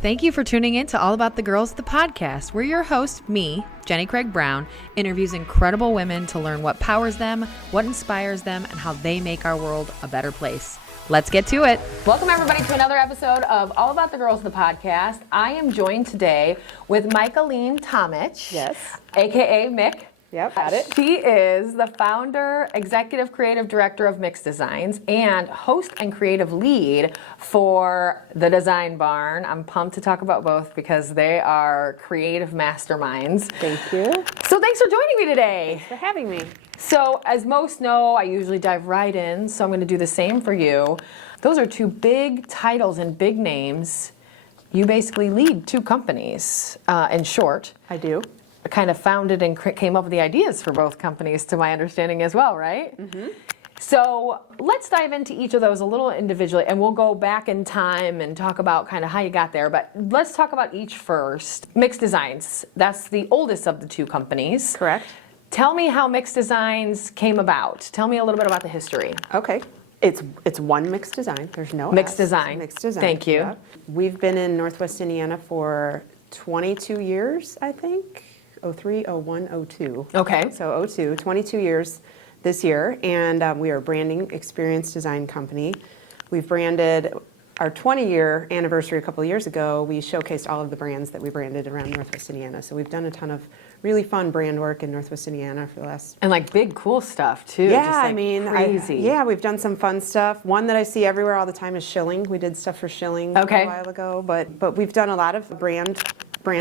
Thank you for tuning in to All About the Girls, the podcast. We're your host, me, Jenny Craig Brown, interviews incredible women to learn what powers them, what inspires them, and how they make our world a better place. Let's get to it. Welcome, everybody, to another episode of All About the Girls, the podcast. I am joined today with Michaline Tomich. Yes. AKA Mick. Yep, got it. She is the founder, executive creative director of Mixdesign, and host and creative lead for the Design Barn. I'm pumped to talk about both because they are creative masterminds. Thank you. So thanks for joining me today. Thanks for having me. So as most know, I usually dive right in, so I'm going to do the same for you. Those are two big titles and big names. You basically lead two companies, in short. I do. Kind of founded and came up with the ideas for both companies, to my understanding as well, right? Mm-hmm. So let's dive into each of those a little individually, and we'll go back in time and talk about kind of how you got there. But let's talk about each first. Mixdesign, that's the oldest of the two companies. Correct. Tell me how Mixdesign came about. Tell me a little bit about the history. Okay. It's one Mixdesign. There's no Mixdesign. Mixdesign. Thank you. Yeah. We've been in Northwest Indiana for 22 years, I think. 03, 01, 02. Okay. So 02, 22 years this year, and we are a branding experience design company. We've branded our 20-year anniversary a couple of years ago. We showcased all of the brands that we branded around Northwest Indiana. So we've done a ton of really fun brand work in Northwest Indiana for the last... And like big cool stuff too. Yeah, just like I mean, crazy. we've done some fun stuff. One that I see everywhere all the time is Schilling. We did stuff for Schilling a while ago, but we've done a lot of brand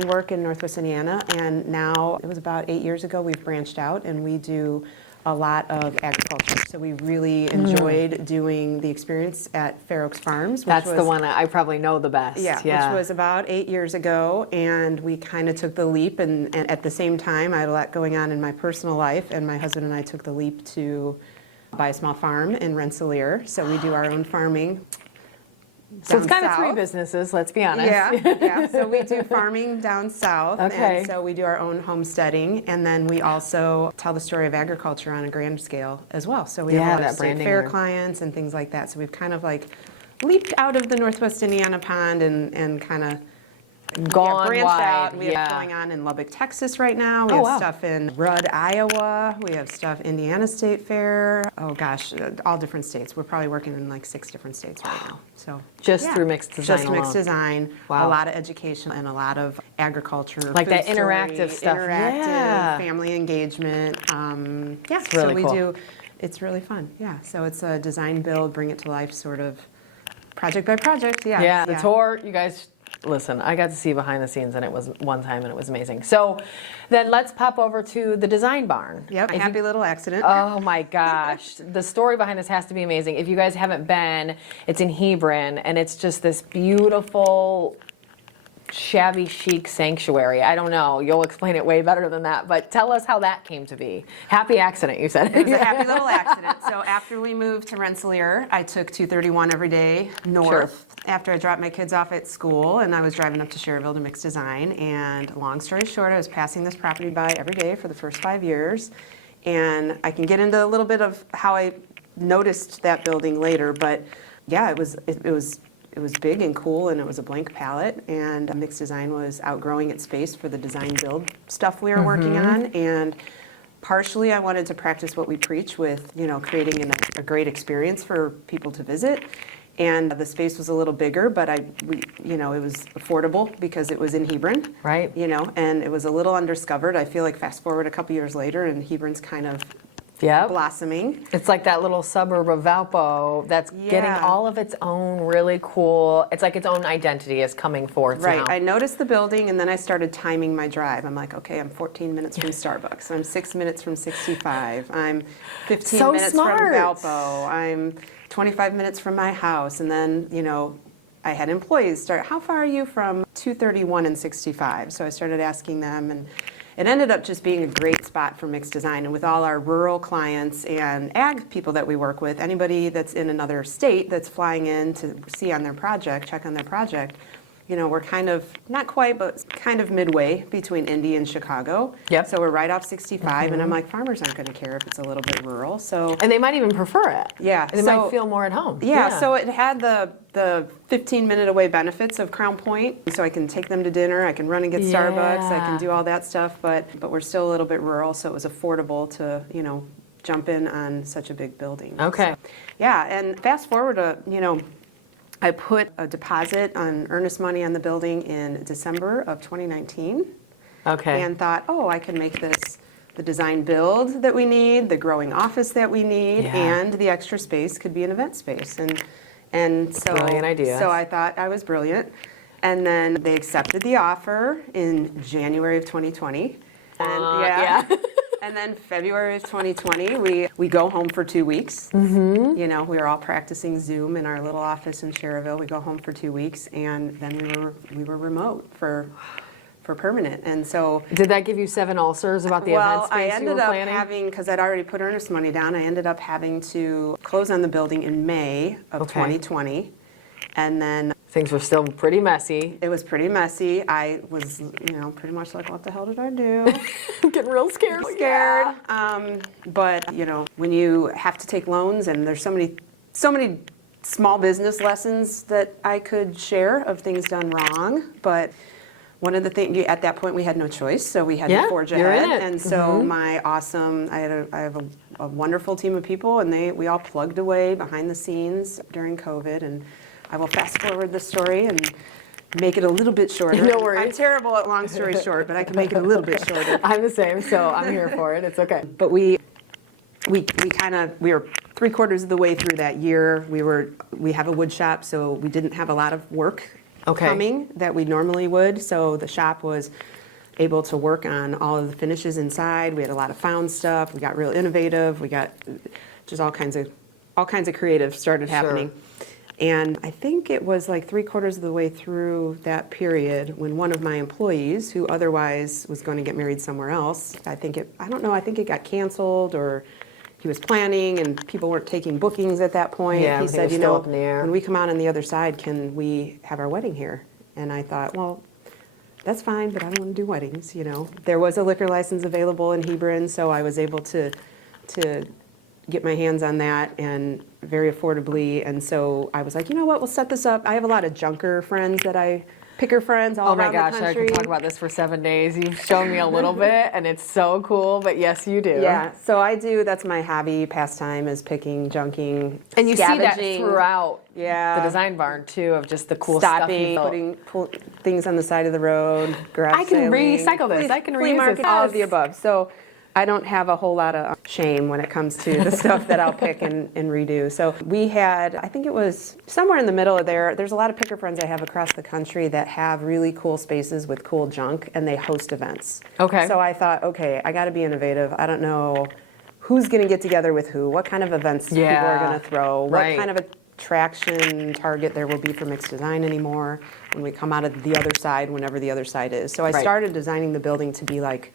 work in Northwest Indiana, and now, it was about 8 years ago, we've branched out and we do a lot of agriculture. So we really enjoyed doing the experience at Fair Oaks Farms. That's the one I probably know the best. Yeah, which was about 8 years ago, and we kind of took the leap, and at the same time, I had a lot going on in my personal life, and my husband and I took the leap to buy a small farm in Rensselaer. So we do our own farming. So it's kind of three businesses, let's be honest. Yeah. So we do farming down south, okay. And so we do our own homesteading, and then we also tell the story of agriculture on a grand scale as well. So we have a lot of state fair clients and things like that. So we've kind of like leaped out of the Northwest Indiana pond and kind of branched out. We have going on in Lubbock, Texas right now. We have stuff in Rudd, Iowa. We have stuff Indiana State Fair. Oh gosh, all different states. We're probably working in like 6 different states right now. So just through Mixdesign Just alone. Mixdesign. Wow. A lot of education and a lot of agriculture. Like that interactive stuff. Interactive, family engagement. It's really cool. It's really fun. Yeah. So it's a design, build, bring it to life sort of project by project. Yeah. The tour, you guys. Listen, I got to see behind the scenes, and it was one time, and it was amazing. So then let's pop over to the Design Barn. Yep, a happy little accident. Oh my gosh. The story behind this has to be amazing. If you guys haven't been, it's in Hebron, and it's just this beautiful, shabby chic sanctuary. I don't know. You'll explain it way better than that, but tell us how that came to be. Happy accident, you said. It was a happy little accident. So after we moved to Rensselaer, I took 231 every day north. After I dropped my kids off at school, and I was driving up to Cherryville to Mixdesign, and long story short, I was passing this property by every day for the first 5 years, and I can get into a little bit of how I noticed that building later, but yeah, it was big and cool, and it was a blank palette, and Mixdesign was outgrowing its space for the design build stuff we were working on, and partially I wanted to practice what we preach with, creating a great experience for people to visit. And the space was a little bigger, but it was affordable because it was in Hebron. Right. And it was a little undiscovered. I feel like fast forward a couple years later, and Hebron's kind of blossoming. It's like that little suburb of Valpo that's getting all of its own really cool, it's like its own identity is coming forth now. Right. I noticed the building, and then I started timing my drive. I'm like, okay, I'm 14 minutes from Starbucks. I'm 6 minutes from 65. I'm 15 minutes from Valpo. I'm 25 minutes from my house. And then, I had employees start, how far are you from 231 and 65? So I started asking them, and it ended up just being a great spot for Mixdesign. And with all our rural clients and ag people that we work with, anybody that's in another state that's flying in to see on their project, check on their project, we're kind of, not quite, but kind of midway between Indy and Chicago. Yep. So we're right off 65, and I'm like, farmers aren't going to care if it's a little bit rural. So And they might even prefer it. yeah, They might feel more at home. Yeah, so it had the 15-minute away benefits of Crown Point. So I can take them to dinner, I can run and get Starbucks, I can do all that stuff, but we're still a little bit rural, so it was affordable to, jump in on such a big building. Okay. So, yeah, and fast forward, I put a deposit on earnest money on the building in December of 2019. Okay. And thought, I can make this the design build that we need, the growing office that we need, and the extra space could be an event space. And so, brilliant idea. So I thought I was brilliant. And then they accepted the offer in January of 2020. And and then February of 2020, we go home for 2 weeks. Mm-hmm. We were all practicing Zoom in our little office in Cherville. We go home for 2 weeks, and then we were remote for permanent. And so did that give you 7 ulcers about the event space I you ended were up planning? having, because I'd already put earnest money down, I ended up having to close on the building in May of 2020. And then things were still pretty messy. it was pretty messy. I was, pretty much like, what the hell did I do? I'm getting real scared. Scared. But, when you have to take loans, and there's so many small business lessons that I could share of things done wrong. But one of the things, at that point, we had no choice, so we had to forge you're ahead. in it. And so I have a wonderful team of people, and we all plugged away behind the scenes during COVID. And I will fast forward the story and make it a little bit shorter. No worries. I'm terrible at long story short, but I can make it a little bit shorter. I'm the same, so I'm here for it. It's okay. But we were 3/4 of the way through that year. We have a wood shop, so we didn't have a lot of work coming that we normally would. So the shop was able to work on all of the finishes inside. We had a lot of found stuff. We got real innovative. We got just all kinds of creative started happening. And I think it was like 3/4 of the way through that period when one of my employees, who otherwise was going to get married somewhere else, I think it got canceled, or he was planning and people weren't taking bookings at that point. Yeah, he said, still up in the air. when we come out on the other side, can we have our wedding here? And I thought, well, that's fine, but I don't want to do weddings, There was a liquor license available in Hebron, so I was able to get my hands on that, and very affordably. And so I was like, you know what, we'll set this up. I have a lot of picker friends all around the country. I could talk about this for 7 days. You've shown me a little bit, and it's so cool, but yes, you do. Yeah, so I do. That's my hobby, pastime, is picking, junking, and you scavenging. see that throughout the design barn, too, of just the cool stopping, stuff. Putting things on the side of the road, garage I can sailing, recycle this. I can flea reuse market, this. all of the above. So I don't have a whole lot of shame when it comes to the stuff that I'll pick and redo. So we had, I think it was somewhere in the middle of there's a lot of picker friends I have across the country that have really cool spaces with cool junk, and they host events. Okay. So I thought, okay, I got to be innovative. I don't know who's going to get together with who, what kind of events people are going to throw, what kind of attraction target there will be for Mixed Design anymore when we come out of the other side, whenever the other side is. So I started designing the building to be like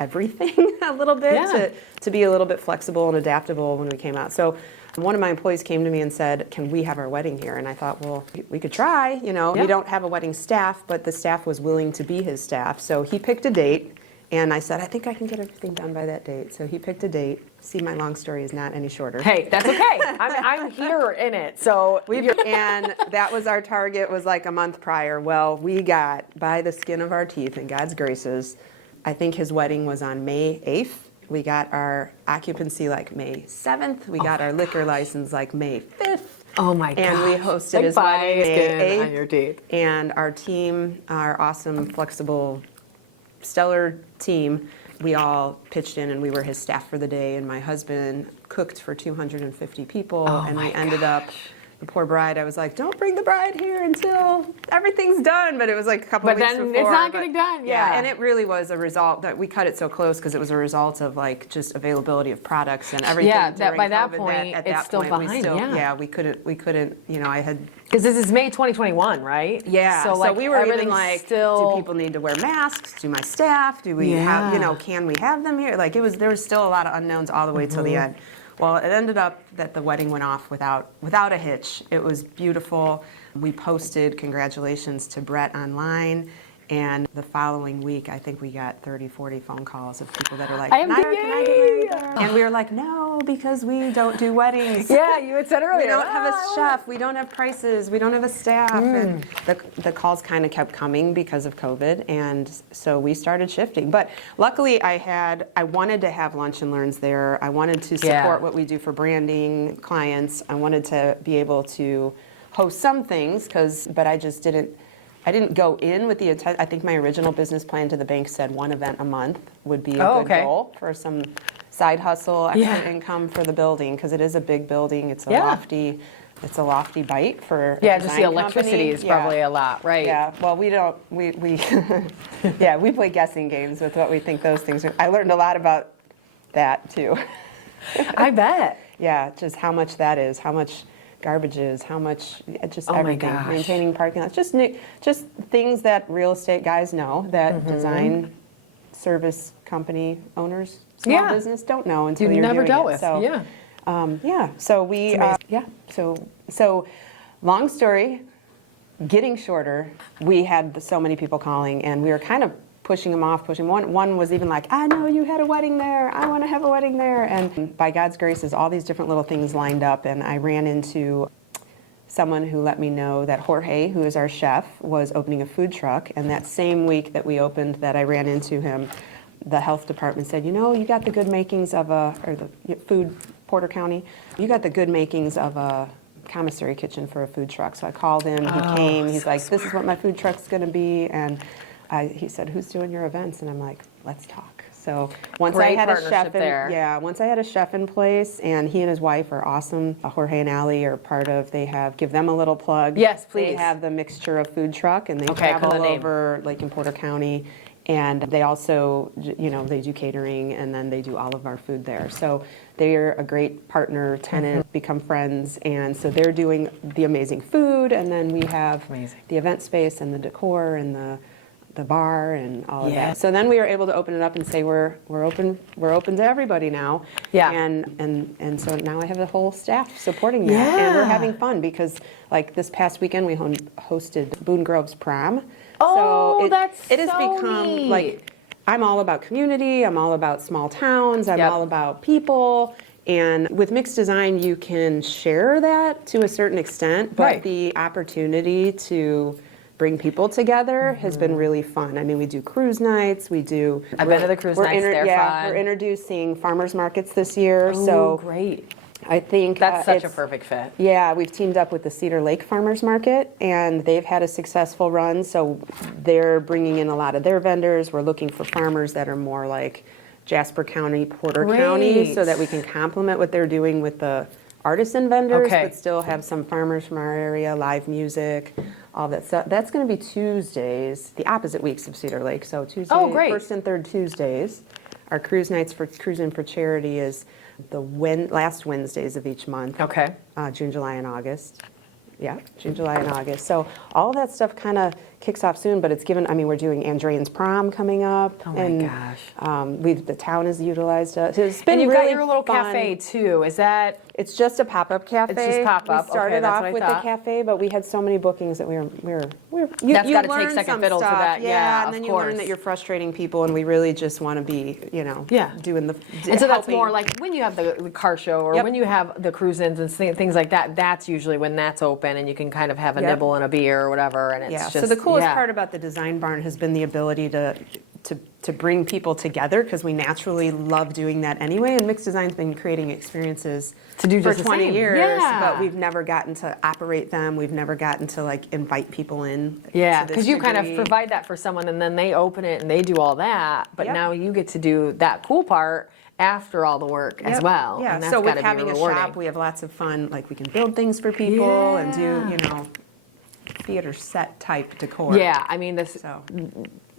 everything a little bit, to be a little bit flexible and adaptable when we came out. So one of my employees came to me and said, can we have our wedding here? And I thought, well, we could try. We don't have a wedding staff, but the staff was willing to be his staff. So he picked a date, and I said, I think I can get everything done by that date. So he picked a date. See, my long story is not any shorter. Hey, that's okay. I'm here in it. So and that was our target, was like a month prior. Well, we got, by the skin of our teeth and God's graces, I think his wedding was on May 8th. We got our occupancy like May 7th. We got our liquor license like May 5th. Oh my God. And we hosted his wedding May 8th. On your teeth. And our team, our awesome, flexible, stellar team, we all pitched in, and we were his staff for the day. And my husband cooked for 250 people. And we ended up, the poor bride, I was like, don't bring the bride here until everything's done. But it was like a couple of weeks before. But then it's not getting done, yeah. And it really was a result that we cut it so close because it was a result of like just availability of products and everything. Yeah, during by that COVID, point, at it's that still point, behind, we couldn't, I had. Because this is May 2021, right? Yeah, so we were even like, still... do people need to wear masks? Do my staff? Do we have, can we have them here? Like there was still a lot of unknowns all the way till the end. Well, it ended up that the wedding went off without a hitch. It was beautiful. We posted congratulations to Brett online. And the following week, I think we got 30, 40 phone calls of people that are like, can I get married there? And we were like, no, because we don't do weddings. Yeah, you had said earlier. We don't have a chef. We don't have prices. We don't have a staff. And the calls kind of kept coming because of COVID. And so we started shifting. But luckily, I wanted to have lunch and learns there. I wanted to support what we do for branding clients. I wanted to be able to host some things, but I just didn't. I didn't go in with the intent. I think my original business plan to the bank said one event a month would be a good goal for some side hustle, extra income for the building, because it is a big building. It's a lofty bite for a just the electricity is probably a lot, right? Yeah. Well, we we play guessing games with what we think those things are. I learned a lot about that too. I bet. Yeah, just how much that is, how much garbage is, how much, just everything. My gosh. Maintaining parking lots, just things that real estate guys know that design service company owners, small business don't know until you're never doing dealt it. with. So so long story, getting shorter. We had so many people calling, and we were kind of pushing them off. One was even like, I know you had a wedding there. I want to have a wedding there. And by God's graces, all these different little things lined up, and I ran into someone who let me know that Jorge, who is our chef, was opening a food truck. And that same week that we opened, that I ran into him, the health department said, you got the good makings of the food, Porter County, you got the good makings of a commissary kitchen for a food truck. So I called him, he came, he's like, this is what my food truck's gonna be. And he said, who's doing your events? And I'm like, let's talk. So once I had a chef once I had a chef in place, and he and his wife are awesome. Jorge and Allie are part of. Give them a little plug. Yes, please. They have the Mixture of Food Truck, and they travel all over, like in Porter County. And they also, they do catering, and then they do all of our food there. So they're a great partner, tenant, become friends, and so they're doing the amazing food, and then we have the event space and the decor and the bar and all of that. So then we were able to open it up and say we're open to everybody now. Yeah. And so now I have the whole staff supporting that. Yeah. And we're having fun because like this past weekend we hosted Boone Grove's prom. Oh, so it has become neat. Like I'm all about community, I'm all about small towns, I'm all about people. And with Mixed Design, you can share that to a certain extent, but the opportunity to bring people together has been really fun. I mean, we do cruise nights, I've been to the cruise nights, they're fun. We're introducing farmers markets this year. Oh, so great. I think that's such a perfect fit. Yeah, we've teamed up with the Cedar Lake Farmers Market, and they've had a successful run, so they're bringing in a lot of their vendors. We're looking for farmers that are more like Jasper County, Porter County, so that we can complement what they're doing with the artisan vendors, but still have some farmers from our area, live music, all that stuff. That's going to be Tuesdays, the opposite weeks of Cedar Lake. So Tuesday, first and third Tuesdays. Our cruise nights for Cruising for Charity is the last Wednesdays of each month. June, July, and August. Yeah, June, July, and August. So all of that stuff kind of kicks off soon, but we're doing Andrean's prom coming up. Oh my gosh. The town has utilized us. It's been and you've really got your little fun. cafe too. Is that? It's just a pop-up cafe. It's just pop-up. We started off with the cafe, but we had so many bookings that that's got to take second fiddle to that. Yeah, and then you learn that you're frustrating people, and we really just want to be, doing the. And so that's more like when you have the car show or when you have the cruise-ins and things like that. That's usually when that's open, and you can kind of have a nibble and a beer or whatever. And it's just so the coolest part about the design barn has been the ability to bring people together, because we naturally love doing that anyway. And Mixed Design's been creating experiences to do for 20 years, but we've never gotten to operate them. We've never gotten to like invite people in. Yeah, because you kind of provide that for someone, and then they open it and they do all that. But now you get to do that cool part after all the work as well. Yeah, and that's so with gotta be having rewarding. a shop, we have lots of fun. Like we can build things for people and do theater set type decor. Yeah, I mean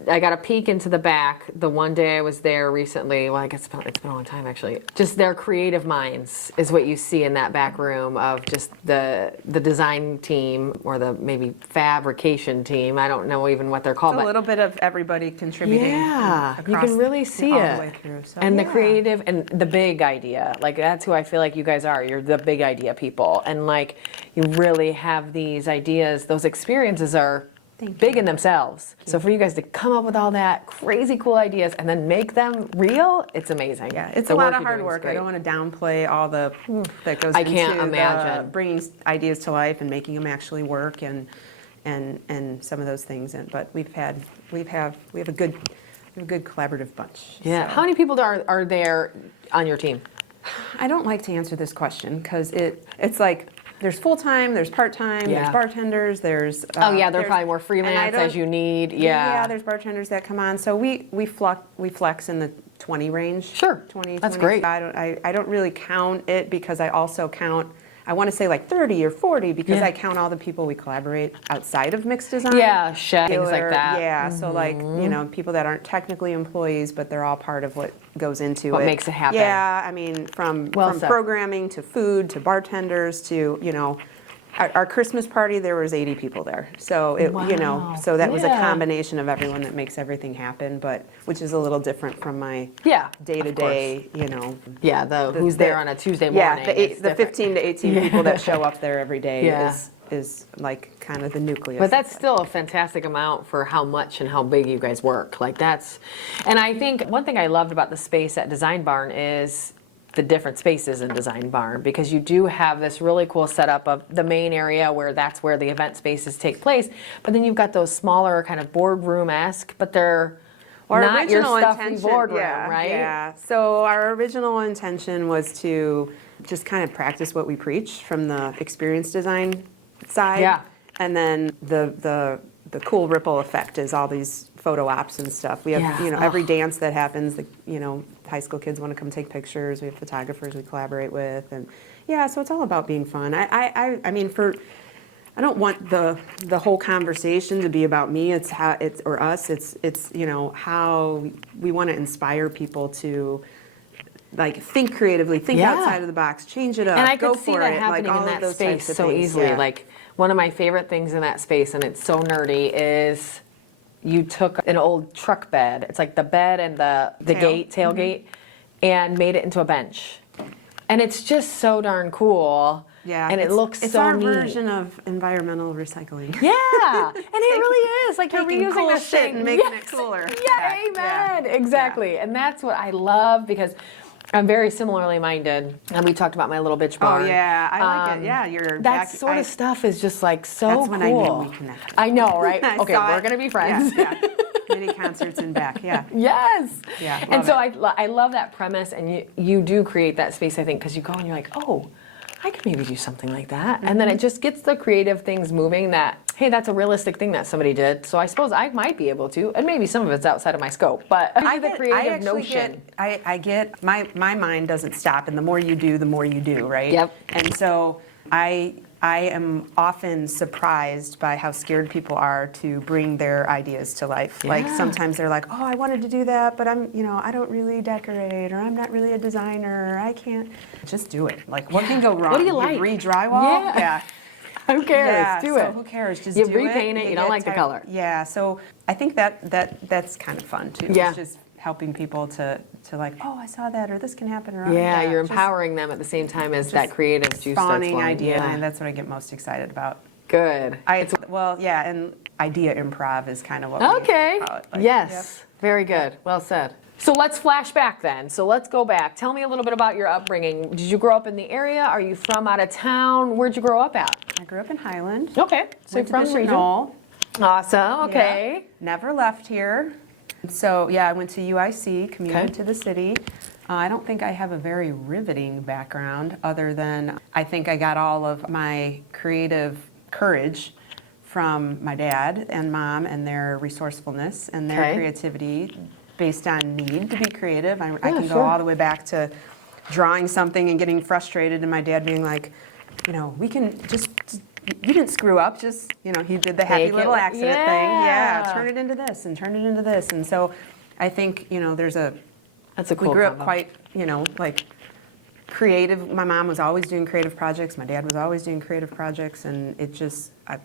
I got a peek into the back the one day I was there recently. Well, I guess it's been a long time actually. Just their creative minds is what you see in that back room of just the design team or the maybe fabrication team. I don't know even what they're called. It's a little bit of everybody contributing. Yeah, you across can really see all it. the way through. So, And the yeah. creative and the big idea. Like that's who I feel like you guys are. You're the big idea people. And like you really have these ideas. Those experiences are big in themselves. So for you guys to come up with all that crazy cool ideas and then make them real, it's amazing. Yeah, it's The a lot work of you're hard doing is work. I great. don't want to downplay all the that goes I into can't imagine. bringing ideas to life and making them actually work and some of those things. But we have a good collaborative bunch. Yeah. So. How many people are there on your team? I don't like to answer this question because it's like there's full-time, there's part-time, Yeah. there's bartenders, there's Oh yeah, they're there's- probably more and I freelance don't- as you need. Yeah, there's bartenders that come on. So we flex in the 20 range. Sure. 20, That's 20. great. I don't really count it because I also count, I want to say like 30 or 40 because Yeah. I count all the people we collaborate outside of Mixdesign. Yeah, chefs, things like that. Yeah, so like, people that aren't technically employees, but they're all part of what goes into What it. makes it happen. Yeah, I mean, from Well said. programming to food to bartenders to, our Christmas party, there was 80 people there. So Wow. so that was a Yeah. combination of everyone that makes everything happen, but which is a little different from my Yeah, day-to-day, Yeah, who's there on a Tuesday morning. Yeah, is the different. 15 to 18 people that show up there every day Yeah. is like kind of the nucleus. But that's still a fantastic amount for how much and how big you guys work. And I think one thing I loved about the space at Design Barn is the different spaces in Design Barn, because you do have this really cool setup of the main area where that's where the event spaces take place, but then you've got those smaller kind of boardroom-esque, but they're not your stuffy boardroom, right? Yeah. So our original intention was to just kind of practice what we preach from the experience design side. Yeah. And then the cool ripple effect is all these photo ops and stuff. We have, Yeah. every dance that happens, high school kids want to come take pictures. We have photographers we collaborate with, and yeah, so it's all about being fun. I mean, I don't want the whole conversation to be about me. It's how it's or us. It's how we want to inspire people to like think creatively, think Yeah. outside of the box, change it up, And I go could see for that it. happening like all in of that those space types of so things. easily. Yeah. Like one of my favorite things in that space, and it's so nerdy, is you took an old truck bed. It's like the bed and the tailgate, and made it into a bench. And it's just so darn cool. Yeah, And it looks it's so our neat. version of environmental recycling. Yeah, and it really is. Like you're Taking reusing cool this shit thing and making Yes. it cooler. Yeah, amen. Exactly. And that's what I love, because I'm very similarly minded. And we talked about my little bitch barn. Oh yeah, I like it. Yeah, you're That sort of stuff is just like so That's cool. when I knew we connected. I know, right? I Okay, saw we're it. gonna be friends. Yeah, yeah. Mini concerts and back. Yeah. Yes. Yeah, And love so it. I love that premise, and you do create that space, I think, because you go and you're like, oh, I could maybe do something like that. And then it just gets the creative things moving that, hey, that's a realistic thing that somebody did. So I suppose I might be able to, and maybe some of it's outside of my scope, but the creative notion. I get my mind doesn't stop, and the more you do, the more you do, right? Yep. And so I am often surprised by how scared people are to bring their ideas to life. Like Yeah. sometimes they're like, oh, I wanted to do that, but I don't really decorate, or I'm not really a designer, or I can't. Just do it. Like, what can go wrong? What do you like? Re-drywall? Yeah. Who cares? Yeah, do so it. who cares? Just You do it. repaint it, you don't get like the tired- color. Yeah, so I think that's kind of fun too. Yeah. It's just helping people to like, oh, I saw that, or this can happen, or Yeah, you're just empowering them at the same time as that creative juice starts spawning flowing. idea, Yeah. and that's what I get most excited about. Good. And idea improv is kind of what we Okay. call it. Like, Yes. Very good. Well said. So let's flash back then. So let's go back. Tell me a little bit about your upbringing. Did you grow up in the area? Are you from out of town? Where'd you grow up at? I grew up in Highland. Okay. So you're Went to from the Bishop region. Knoll. Awesome. Okay. Yeah. Never left here. So yeah, I went to UIC, commuted Okay. to the city. I don't think I have a very riveting background, other than I think I got all of my creative courage from my dad and mom, and their resourcefulness and their Okay. creativity based on need to be creative. I Yeah, can go sure. all the way back to drawing something and getting frustrated, and my dad being like, we can just you didn't screw up, just, he did the happy Make it little look- accident thing. yeah. Yeah, turn it into this and turn it into this. And so I think, That's a cool we grew up combo. quite, like creative. My mom was always doing creative projects. My dad was always doing creative projects. And it just, I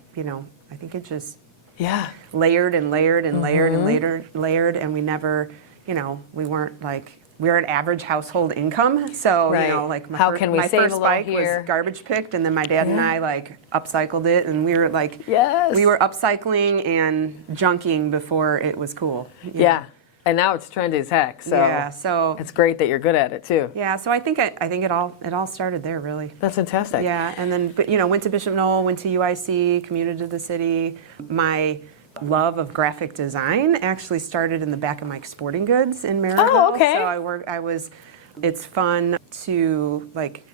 think it just Yeah. layered and layered and layered and layered. And we never, we weren't like, we were an average household income. So, Right. like How can we my save a first little bike here? was garbage picked. And then my dad and I like upcycled it. And we were like, Yes. we were upcycling and junking before it was cool. Yeah. And now it's trendy as heck. So Yeah, so it's great that you're good at it too. yeah, so I think it all started there really. That's fantastic. Yeah, and then went to Bishop Knoll, went to UIC, commuted to the city. My love of graphic design actually started in the back of Mike's Sporting Goods in Maryville. Oh, okay. So it's fun to like.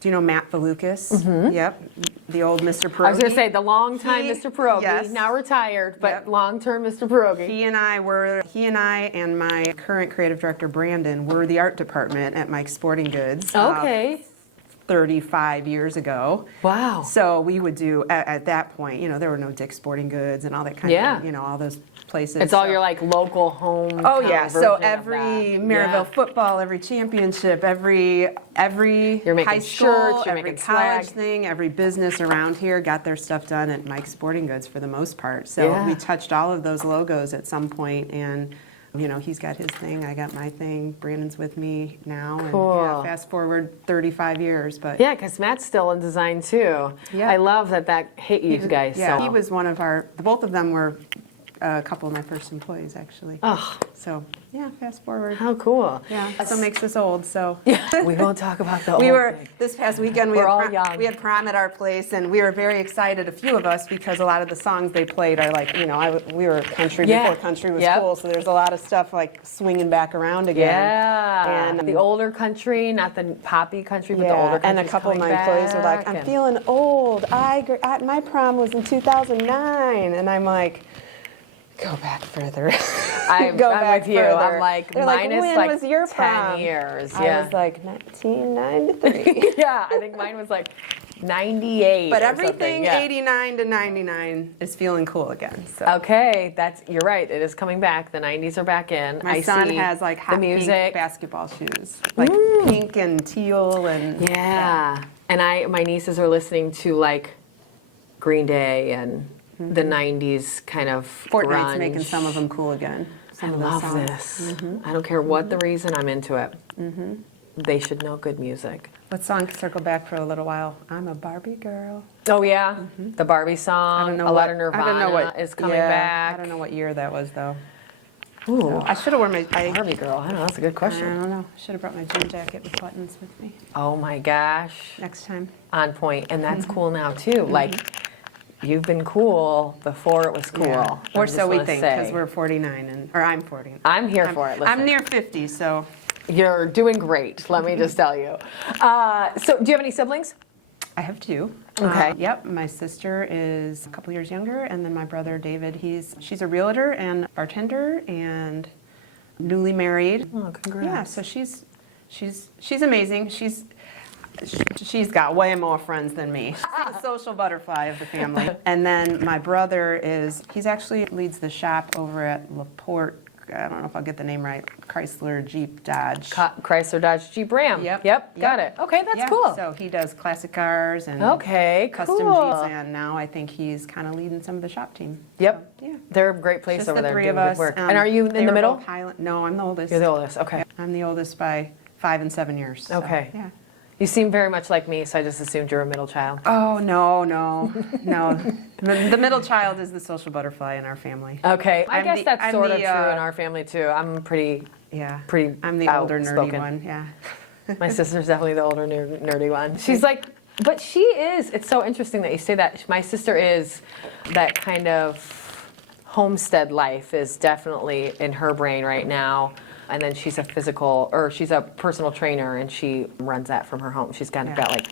Do you know Matt Valukas? Mm-hmm. Yep, the old Mr. Pierogi. I was going to say the long-time Mr. Pierogi, yes. now retired, but Yep. long-term Mr. Pierogi. He and I and my current creative director Brandon were the art department at Mike's Sporting Goods. Okay. 35 years ago. Wow. So we would do at that point, there were no Dick's Sporting Goods and all that kind Yeah. of, all those places. It's all So- your like local home. Oh yeah, so version of every that. Maryville Yeah. football, every championship, every You're making high school, shirts, you're every making college swag. thing, every business around here got their stuff done at Mike's Sporting Goods for the most part. So Yeah. we touched all of those logos at some point, and he's got his thing, I got my thing. Brandon's with me now, and Cool. yeah, fast forward 35 years, but Yeah, because Matt's still in design too. Yeah. I love that hit you guys. yeah, so. he was one of both of them were a couple of my first employees actually. Oh, So yeah, fast forward. how cool. Yeah, so makes us old. So We won't talk about the we old were thing. this past weekend. We're all young. We had prom at our place, and we were very excited. A few of us, because a lot of the songs they played are like, we were country Yeah. before country was Yep. cool. So there's a lot of stuff like swinging back around again. Yeah. And the older country, not the poppy country, but the older country. and a couple of my employees were like, "I'm feeling old. My prom was in 2009," and I'm like, "Go back further." I'm with you. I'm like, They're mine is "When like was your 10 prom?" years. I Yeah. was like 1993. Yeah, I think mine was like 98. But or everything something, yeah. 89 to 99 is feeling cool again. So Okay, you're right. It is coming back. The 90s are back in. my I son see has like the hot music. pink basketball shoes, like pink and teal and Yeah. And my nieces are listening to like Green Day and the 90s kind of Fortnite's grunge. making some of them cool again. I Some of those love songs. this. I don't care what the reason, I'm into it. They should know good music. What song circle back for a little while? I'm a Barbie girl. Oh yeah, the Barbie song, A Lot of Nirvana is coming back. I don't know what year that was though. Ooh, I should have worn my. Barbie girl. I don't know. That's a good I question. don't know. Should have brought my jean jacket with buttons with me Oh my gosh, next time. on point, and that's cool now too. Like you've been cool before it was cool. Yeah. I Or just so we wanna think, say. because we're 49 or I'm 40. I'm here for it. Listen. I'm near 50, so. You're doing great. Let me just tell you. So, do you have any siblings? I have two. Okay. Yep. My sister is a couple years younger, and then my brother David. She's a realtor and bartender, and newly married. Oh, congrats. Yeah. So she's amazing. She's got way more friends than me. She's the social butterfly of the family. And then my brother he actually leads the shop over at LaPorte. I don't know if I'll get the name right. Chrysler Jeep Dodge. Chrysler Dodge Jeep Ram. Yep. Got it. Okay, that's Yeah, cool. So he does classic cars and custom cool. Jeeps, and now I think he's kind of leading some of the shop team. Yep. So, yeah. They're a great place Just over the there three doing of good us. work. And are you they in the were middle? both No, I'm the oldest. You're the oldest. Okay. I'm the oldest by 5 and 7 years. So, Okay. Yeah. You seem very much like me, so I just assumed you're a middle child. Oh no. The middle child is the social butterfly in our family. Okay. I guess that's I'm sort of the, true in our family too. I'm pretty. Yeah. Pretty I'm the older nerdy outspoken. one. Yeah. My sister's definitely the older nerdy one. She's like, but she is. It's so interesting that you say that. My sister is that kind of homestead life is definitely in her brain right now. And then she's she's a personal trainer, and she runs that from her home. She's kind of got like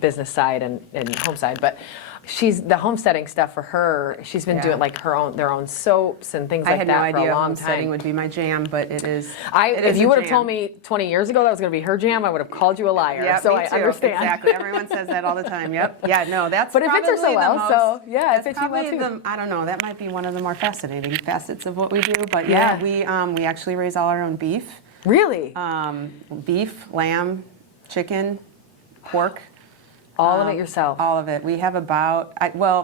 business side and home side. But She's the homesteading stuff for her. She's been doing like their own soaps and things like that for a long time. I had no idea homesteading would be my jam, but it is. If you would have told me 20 years ago that was going to be her jam, I would have called you a liar. Yep, so me I too. Everyone Exactly. Everyone says that all the time. Yep. Yeah. No, that's. But it fits her so well. So yeah, it fits you well too. I don't know. That might be one of the more fascinating facets of what we do. But yeah, we actually raise all our own beef. Really? Beef, lamb, chicken, pork. All of it yourself? All of it. We have about,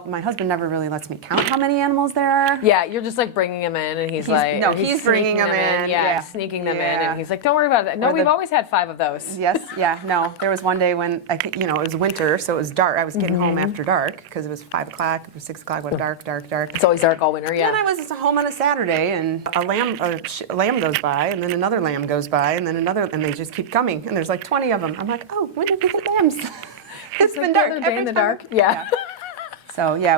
my husband never really lets me count how many animals there are. Yeah, you're just like bringing them in and he's like... No, he's bringing them in. Yeah, sneaking them in and he's like, don't worry about it. No, we've always had 5 of those. Yes, yeah, no. There was one day when, it was winter, so it was dark. I was getting home after dark because it was 5 o'clock, it was 6 o'clock, when dark. It's always dark all winter, yeah. And I was home on a Saturday and a lamb goes by and then another lamb goes by and then another, and they just keep coming. And there's like 20 of them. I'm like, oh, when did we get lambs? It's been dark. Day in the dark. Yeah. So yeah,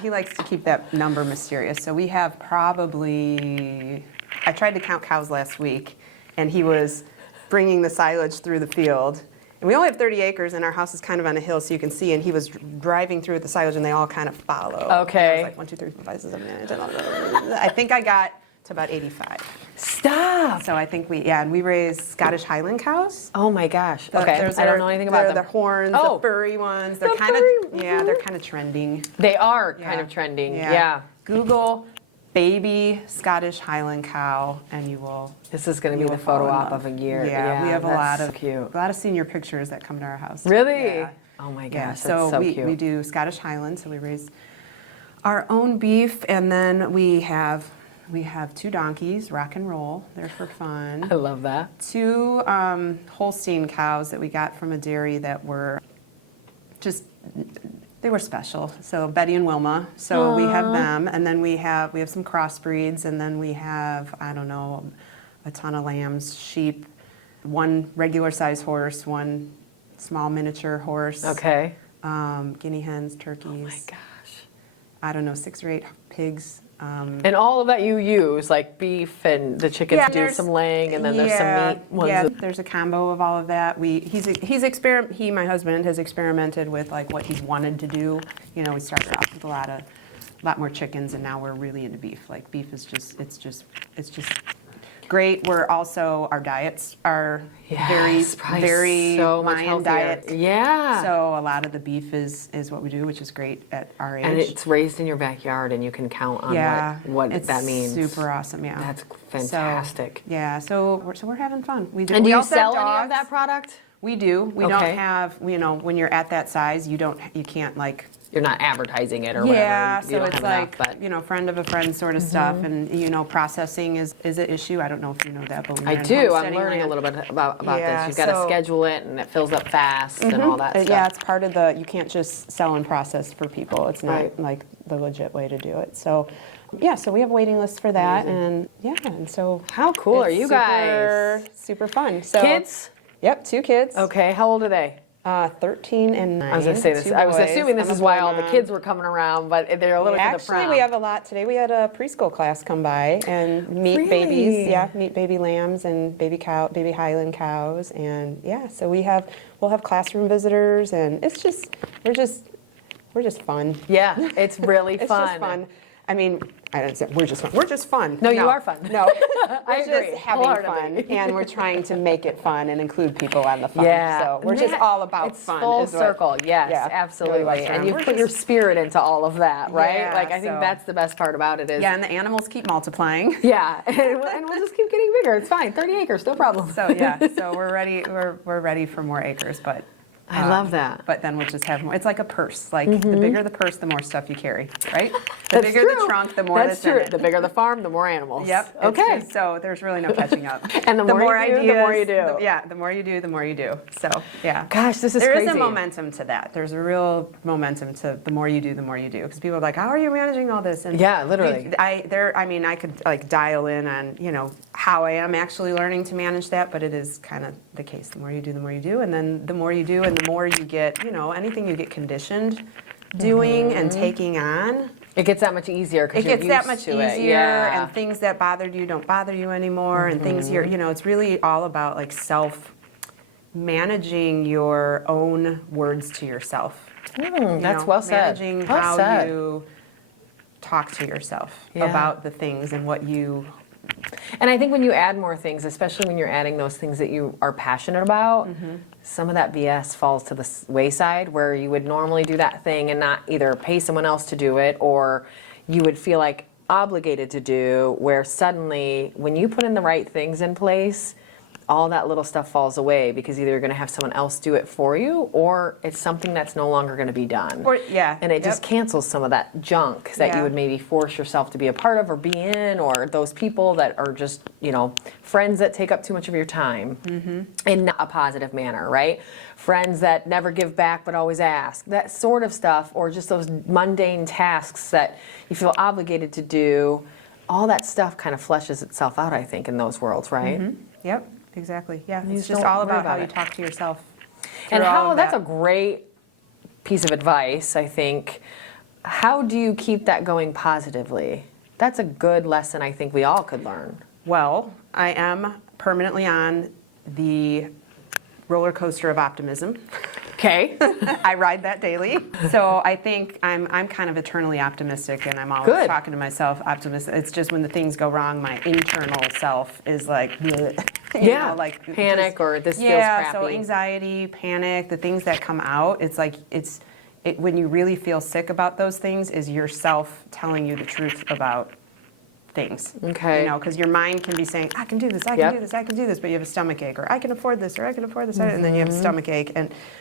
he likes to keep that number mysterious. So we have probably, I tried to count cows last week and he was bringing the silage through the field. And we only have 30 acres and our house is kind of on a hill so you can see, and he was driving through with the silage and they all kind of follow. Okay. It was like 1, 2, 3, 4, 5, 6, 7, 8, 9, 10, I think I got to about 85. Stop! So I think and we raise Scottish Highland cows. Oh my gosh. Okay, I don't know anything about them. The horns, the furry ones. They're kind of, they're kind of trending. They are kind of trending, yeah. Google baby Scottish Highland cow and you will. This is going to be the photo op of a year. Yeah, we have a lot of senior pictures that come to our house. Really? Yeah. Oh my gosh, that's so cute. We do Scottish Highland, so we raise our own beef, and then we have 2 donkeys, rock and roll. They're for fun. I love that. 2 Holstein cows that we got from a dairy that were they were special. So Betty and Wilma. So we have them, and then we have some crossbreeds, and then we have, I don't know, a ton of lambs, sheep, 1 regular size horse, 1 small miniature horse. Okay. Guinea hens, turkeys. Oh my gosh. I don't know, 6 or 8 pigs. And all of that you use, like beef and the chickens do some laying, and then there's some meat ones. Yeah, there's a combo of all of that. My husband has experimented with like what he's wanted to do. We started off with a lot more chickens, and now we're really into beef. Like beef is it's just great. Our diets are very so much Mayan healthier. diet. Yeah. So a lot of the beef is what we do, which is great at our age. And it's raised in your backyard, and you can count on what that means. Super awesome, yeah. That's fantastic. So we're having fun. We do. And do we you also sell have any of dogs. that product? We do. We don't have. When you're at that size, you can't like. You're not advertising it or yeah, whatever. so it's like friend of a friend sort of stuff, and processing is an issue. I don't know if you know that, but I do. I'm learning a little bit about this. You've got to schedule it, and it fills up fast, and all that stuff. Yeah, it's part of the. You can't just sell and process for people. It's not like the legit way to do it. So. Yeah, so we have waiting lists for that, and so how cool are you guys? Super fun. So kids? Yep, 2 kids. Okay, how old are they? 13 and 9. I was going to say this. I was assuming this is why all the kids were coming around, but they're a little bit to the front. Actually, we have a lot today. We had a preschool class come by and meet babies. Yeah, meet baby lambs and baby Highland cows, and so we'll have classroom visitors, and we're just fun. Yeah, it's really fun. It's just fun. I mean, I didn't say we're just fun. We're just fun. No, you are fun. No, I agree. Just having fun, and we're trying to make it fun and include people on the fun. Yeah. So we're just all about fun. It's full circle. Yes, absolutely. Really and you put your spirit into all of that, right? Yeah, I think that's the best part about it is. Yeah, and the animals keep multiplying. Yeah, and we'll just keep getting bigger. It's fine. 30 acres, no problem. So so we're ready. We're ready for more acres, but. I love that. But then we'll just have more. It's like a purse. Like the bigger the purse, the more stuff you carry, right? The bigger the trunk, the more that's true. The bigger the farm, the more animals. Yep. Okay. So there's really no catching up. And the more you do, the more you do. The more you do, the more you do. So yeah. Gosh, this is crazy. crazy. There is a momentum to that. There's a real momentum to the more you do, the more you do. Because people are like, how are you managing all this? And yeah, literally. I could like dial in on how I am actually learning to manage that, but it is kind of the case. The more you do, the more you do, and then the more you do, and the more you get. Anything you get conditioned doing and taking on. It gets that much easier because you're used to it. It gets that much easier, and things that bothered you don't bother you anymore, and things it's really all about like managing your own words to yourself. That's well said. Managing Well how said. you talk to yourself Yeah. about the things and what you. And I think when you add more things, especially when you're adding those things that you are passionate about, some of that BS falls to the wayside where you would normally do that thing and not either pay someone else to do it, or you would feel like obligated to do, where suddenly when you put in the right things in place, all that little stuff falls away because either you're going to have someone else do it for you, or it's something that's no longer going to be done. Or, yeah, And it just yep. cancels some of that junk that you Yeah. would maybe force yourself to be a part of or be in, or those people that are just, friends that take up too much of your time in not a positive manner, right? Friends that never give back but always ask, that sort of stuff, or just those mundane tasks that you feel obligated to do. All that stuff kind of fleshes itself out, I think, in those worlds, right? Yep, exactly. Yeah, You it's just just don't all worry about how about you it. talk to yourself. And through all how of that's that. a great piece of advice, I think. How do you keep that going positively? That's a good lesson I think we all could learn. Well, I am permanently on the roller coaster of optimism. Okay. I ride that daily. So I think I'm kind of eternally optimistic, and I'm always Good. talking to myself optimistic. It's just when the things go wrong, my internal self is like, bleh. Yeah, like panic just- or this feels yeah, so crappy. anxiety, panic, the things that come out, it's like when you really feel sick about those things is yourself telling you the truth about things. Okay. Because your mind can be saying, I can do this, I Yep. can do this, I can do this, but you have a stomach ache, or I can afford this, or I can afford this, and then you have a stomach ache,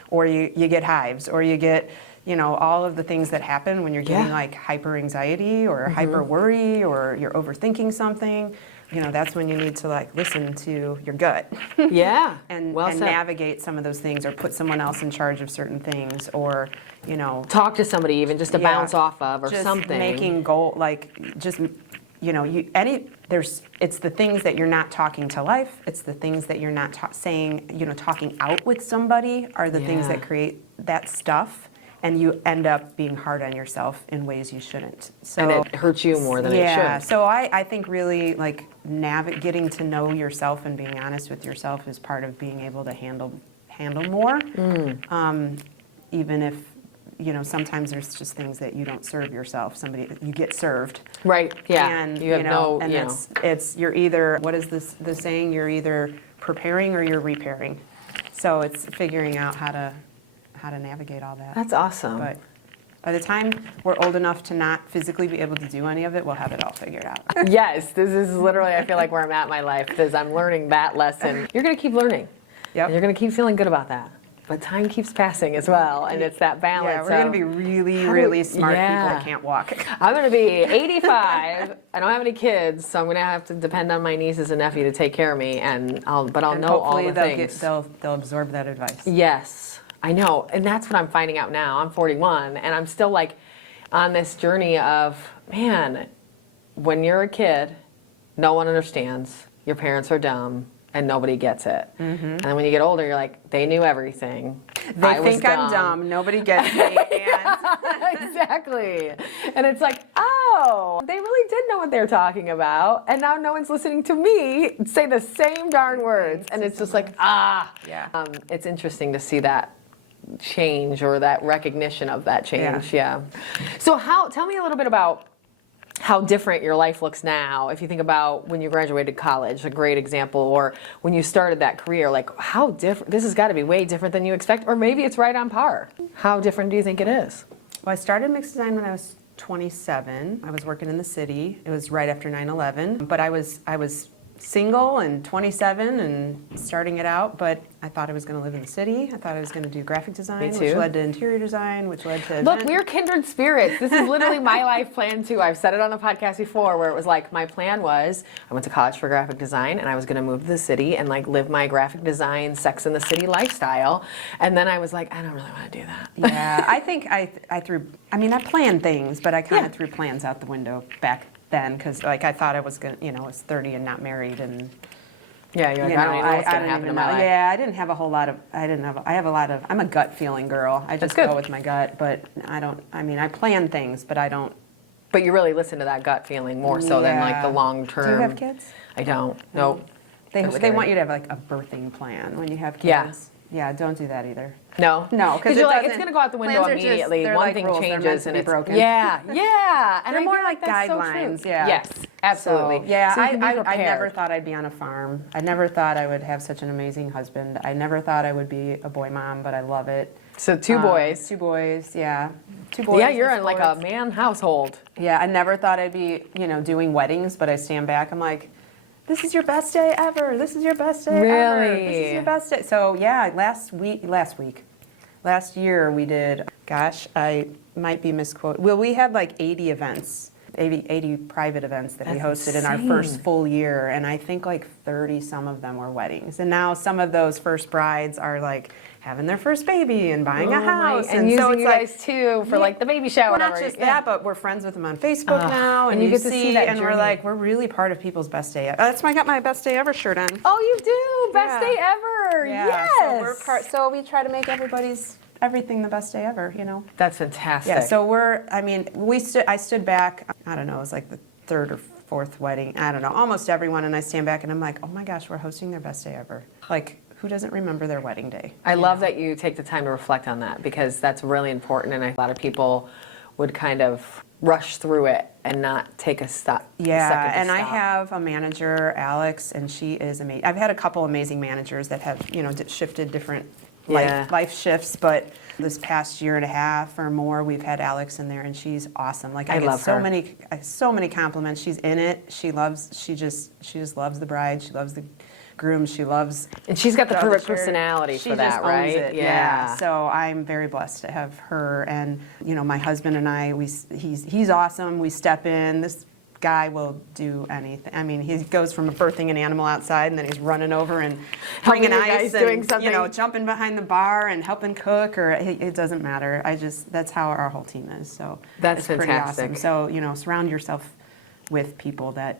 or you get hives, or you get, all of the things that happen when you're getting Yeah. like hyper anxiety or hyper worry, or you're overthinking something. That's when you need to like listen to your gut Yeah. and well said. navigate some of those things, or put someone else in charge of certain things, or Talk to somebody even just to yeah, bounce off of or just something. making it's the things that you're not talking to life, it's the things that you're not saying, talking out with somebody are the things Yeah. that create that stuff, and you end up being hard on yourself in ways you shouldn't. So and it hurts you more than yeah, it should. so I think really like getting to know yourself and being honest with yourself is part of being able to handle more, even if sometimes there's just things that you don't serve yourself. You get served. Right. Yeah. And you have no. and it's you're either, what is the saying? You're either preparing or you're repairing. So it's figuring out how to navigate all that. That's awesome. But by the time we're old enough to not physically be able to do any of it, we'll have it all figured out. Yes, this is literally, I feel like, where I'm at in my life, because I'm learning that lesson. You're going to keep learning. Yep. And you're going to keep feeling good about that. But time keeps passing as well, and it's that balance. Yeah, we're going to be really, really smart people yeah. that can't walk. I'm going to be 85. I don't have any kids, so I'm going to have to depend on my nieces and nephew to take care of me, and I'll know all the things. They'll absorb that advice. Yes, I know, and that's what I'm finding out now. I'm 41, and I'm still like on this journey of, man, when you're a kid, no one understands. Your parents are dumb. And nobody gets it. And then when you get older, you're like, they knew everything. They think I'm dumb. Nobody gets me. And Exactly. And it's like, oh, they really did know what they were talking about. And now no one's listening to me say the same darn words. And it's just like, Yeah. It's interesting to see that change, or that recognition of that change. Yeah. So tell me a little bit about how different your life looks now. If you think about when you graduated college, a great example, or when you started that career, like how different, this has got to be way different than you expect, or maybe it's right on par. How different do you think it is? Well, I started Mixdesign when I was 27. I was working in the city. It was right after 9/11, but I was single and 27 and starting it out, but I thought I was going to live in the city. I thought I was going to do graphic design, which led to interior design, which led to Look, we're kindred spirits. This is literally my life plan too. I've said it on the podcast before, where it was like, my plan was, I went to college for graphic design, and I was going to move to the city and like live my graphic design, Sex in the City lifestyle. And then I was like, I don't really want to do that. Yeah, I think I planned things, but I kind of threw plans out the window back then, because like I thought I was going to, I was 30 and not married, and Yeah, you're like, I don't even know what's going to happen in my life. Yeah, I didn't have a whole lot of, I'm a gut feeling girl. I just go with my gut, but I plan things, but I don't. But you really listen to that gut feeling more so than like the long term. Do you have kids? I don't. Nope. They That's scary. want you to have like a birthing plan when you have kids. Yeah. Yeah, don't do that either. No? No, because you're like, it's going to go out the window plans are just- immediately. they're One like thing rules. They're meant changes to and be it's broken. Yeah, yeah. And They're I more feel like that's so guidelines, true. yeah. Yes, absolutely. So, yeah, So you can be I prepared. never thought I'd be on a farm. I never thought I would have such an amazing husband. I never thought I would be a boy mom, but I love it. So 2 boys. 2 boys, yeah. 2 boys. Yeah, you're in in like a sports. man household. Yeah, I never thought I'd be, doing weddings, but I stand back. I'm like, this is your best day ever. This is your best day ever. This Really? is your best day. So yeah, last year we did, gosh, I might be misquoted. Well, we had like 80 events, 80 private events that we That's hosted in our insane. first full year. And I think like 30 some of them were weddings. And now some of those first brides are like having their first baby and buying a house. And using so it's you like, guys too for like the baby shower. well, not whatever. just that, but we're friends with them on Facebook now, and and you you get to see that and we're journey. like, we're really part of people's best day. That's why I got my best day ever shirt on. Oh, you do? Best Yeah. day ever. Yeah, Yes. so we're so we try to make everything the best day ever, That's fantastic. Yeah, so I stood back. I don't know, it was like the 3rd or 4th wedding. I don't know, almost everyone, and I stand back and I'm like, oh my gosh, we're hosting their best day ever. Like, who doesn't remember their wedding day? I love that you take the time to reflect on that because that's really important, and a lot of people would kind of rush through it and not take a stop. Yeah, and I have a manager, Alex, and she is amazing. I've had a couple amazing managers that have, shifted different Yeah. life shifts, but this past year and a half or more, we've had Alex in there, and she's awesome. Like I get love her. so many compliments. She's in it. She just loves the bride. She loves the groom. She loves. And she's got the the perfect charity. personality She for just that, owns right? it, yeah. So I'm very blessed to have her, and my husband and I. He's awesome. We step in. This guy will do anything. I mean, he goes from birthing an animal outside, and then he's running over and bringing you guys ice and doing something. jumping behind the bar and helping cook, or it doesn't matter. That's how our whole team is. So That's it's pretty fantastic. awesome. So surround yourself with people that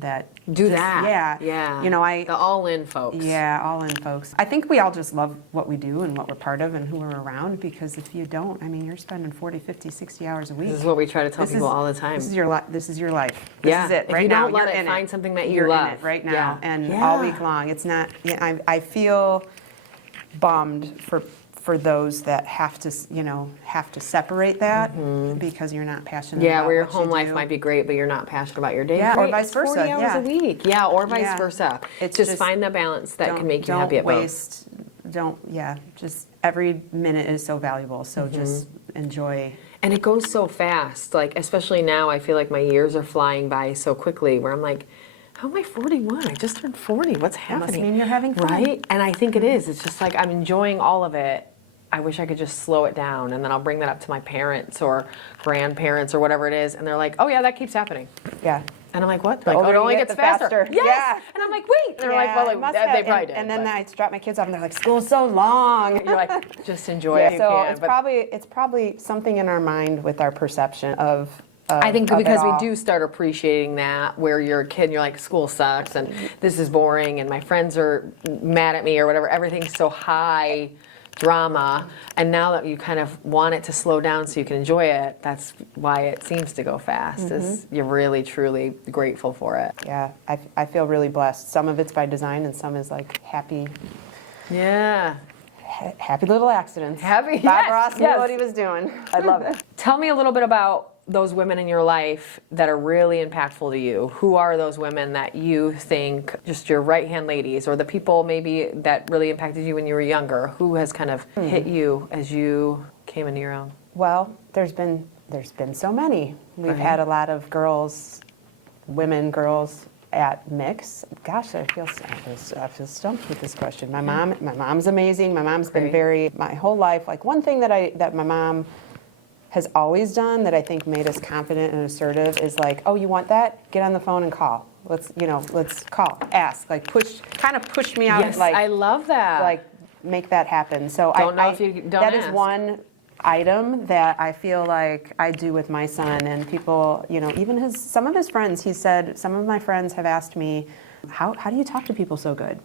Do just- that. Yeah. Yeah. The all-in folks. Yeah, all in, folks. I think we all just love what we do and what we're part of and who we're around, because if you don't, you're spending 40, 50, 60 hours a week. This is what we try to tell people all the time. This is your life. This is it. Yeah. This is it. If Right you now, don't let you're it, in find something that you You're love. in it right now, Yeah. and Yeah. all week long. It's not. I feel bummed for those that have to separate that because you're not passionate. Yeah, about where your what home you life do. might be great, but you're not passionate about your day. Yeah, or Great, vice it's 40 versa, hours yeah. a week. Yeah, or vice Yeah. versa. It's just just- find the balance that can make you don't happy at both. waste. Just every minute is so valuable. So just enjoy. And it goes so fast. Like, especially now, I feel like my years are flying by so quickly where I'm like, how am I 41? I just turned 40. What's happening? must mean you're having fun. Right? And I think it is. It's just like I'm enjoying all of it. I wish I could just slow it down, and then I'll bring that up to my parents or grandparents or whatever it is, and they're like, oh yeah, that keeps happening. Yeah. And I'm like, what? The Like, older it you only get, gets the faster. faster. Yes. Yeah. And I'm like, wait. And they're like, well, it must they have. probably did. And then but I drop my kids off, and they're like, school's so long. you're like, just enjoy it if you So can. it's But probably something in our mind with our perception of. I think of it because we all. do start appreciating that, where you're a kid and you're like, school sucks and this is boring and my friends are mad at me or whatever, everything's so high drama. And now that you kind of want it to slow down so you can enjoy it, that's why it seems to go fast, is you're really, truly grateful for it. Yeah, I feel really blessed. Some of it's by design, and some is like happy little accidents. Happy- Bob yes, Ross knew yes. what he was doing. I love it. Tell me a little bit about those women in your life that are really impactful to you. Who are those women that you think just your right-hand ladies, or the people maybe that really impacted you when you were younger? Who has kind of hit you as you came into your own? Well, there's been so many. We've had a lot of girls at Mix. Gosh, I feel stumped with this question. My mom's amazing. My mom's been my whole life. Like, one thing that my mom has always done that I think made us confident and assertive is like, oh, you want that? Get on the phone and call. Let's call, ask, like push me out. Yes, like, I love that. like make that happen. So Don't know if you don't that is ask. one item that I feel like I do with my son, and people, even some of his friends, he said, some of my friends have asked me, how do you talk to people so good?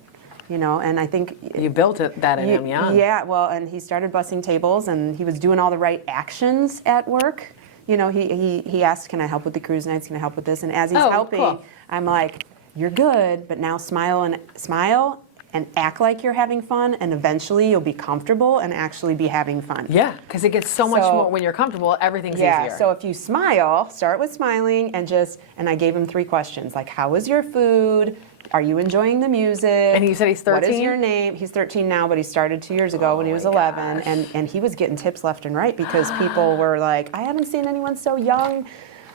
And I think You built that in him young. yeah, well, and he started bussing tables, and he was doing all the right actions at work. He asked, can I help with the cruise nights? Can I help with this? And as he's Oh, helping, cool. I'm like, you're good, but now smile and act like you're having fun, and eventually you'll be comfortable and actually be having fun. Yeah, because it gets so much more when you're comfortable, everything's easier. So if you smile, start with smiling, and I gave him 3 questions, like, how was your food? Are you enjoying the music? And he said he's 13? What is your name? He's 13 now, but he started 2 years ago when he was 11. And he was getting tips left and right because people were like, I haven't seen anyone so young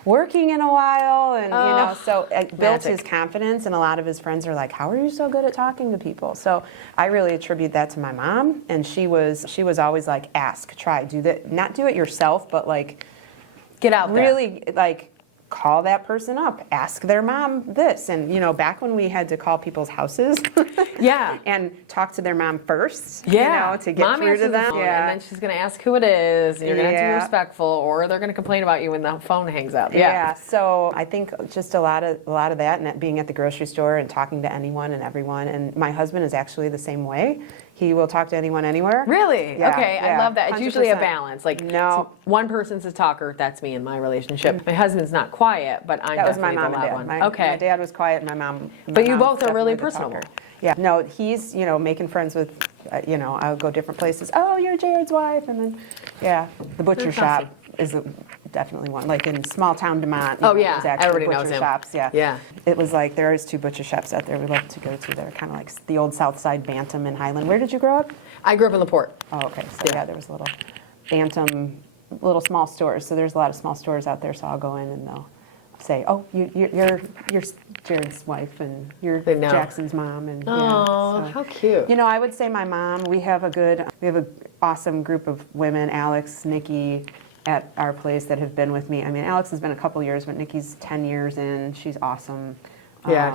working in a while. And, so it built his confidence. And a lot of his friends are like, how are you so good at talking to people? So I really attribute that to my mom. And she was always like, ask, try, do that. Not do it yourself, but like, get out there. Really, like, call that person up, ask their mom this. And, back when we had to call people's houses and talk to their mom first, to get mom through to them. And then she's going to ask who it is, and you're going to have to be respectful, or they're going to complain about you when the phone hangs up. So I think just a lot of that, and being at the grocery store and talking to anyone and everyone. And my husband is actually the same way. He will talk to anyone, anywhere. Really? Yeah, okay, I love that. It's 100%. usually a balance. Like, no, one person's a talker. That's me in my relationship. My husband's not quiet, but I'm definitely the loud one. My dad was quiet, and my mom. But you both are really personable. Yeah. No, he's making friends with. I'll go different places. Oh, you're Jared's wife, and then the butcher shop is definitely one. Like in small town Demont. Everybody knows him. Shops. Yeah. It was like there is 2 butcher shops out there we love to go to. They're kind of like the old South Side Bantam and Highland. Where did you grow up? I grew up in LaPorte. Oh, okay. So there was a little Bantam, little small stores. So there's a lot of small stores out there. So I'll go in and they'll say, "Oh, you're Jared's wife, and you're Jackson's mom." And how cute. I would say my mom. We have an awesome group of women. Alex, Nikki, at our place that have been with me. I mean, Alex has been a couple years, but Nikki's 10 years in. She's awesome. Yeah,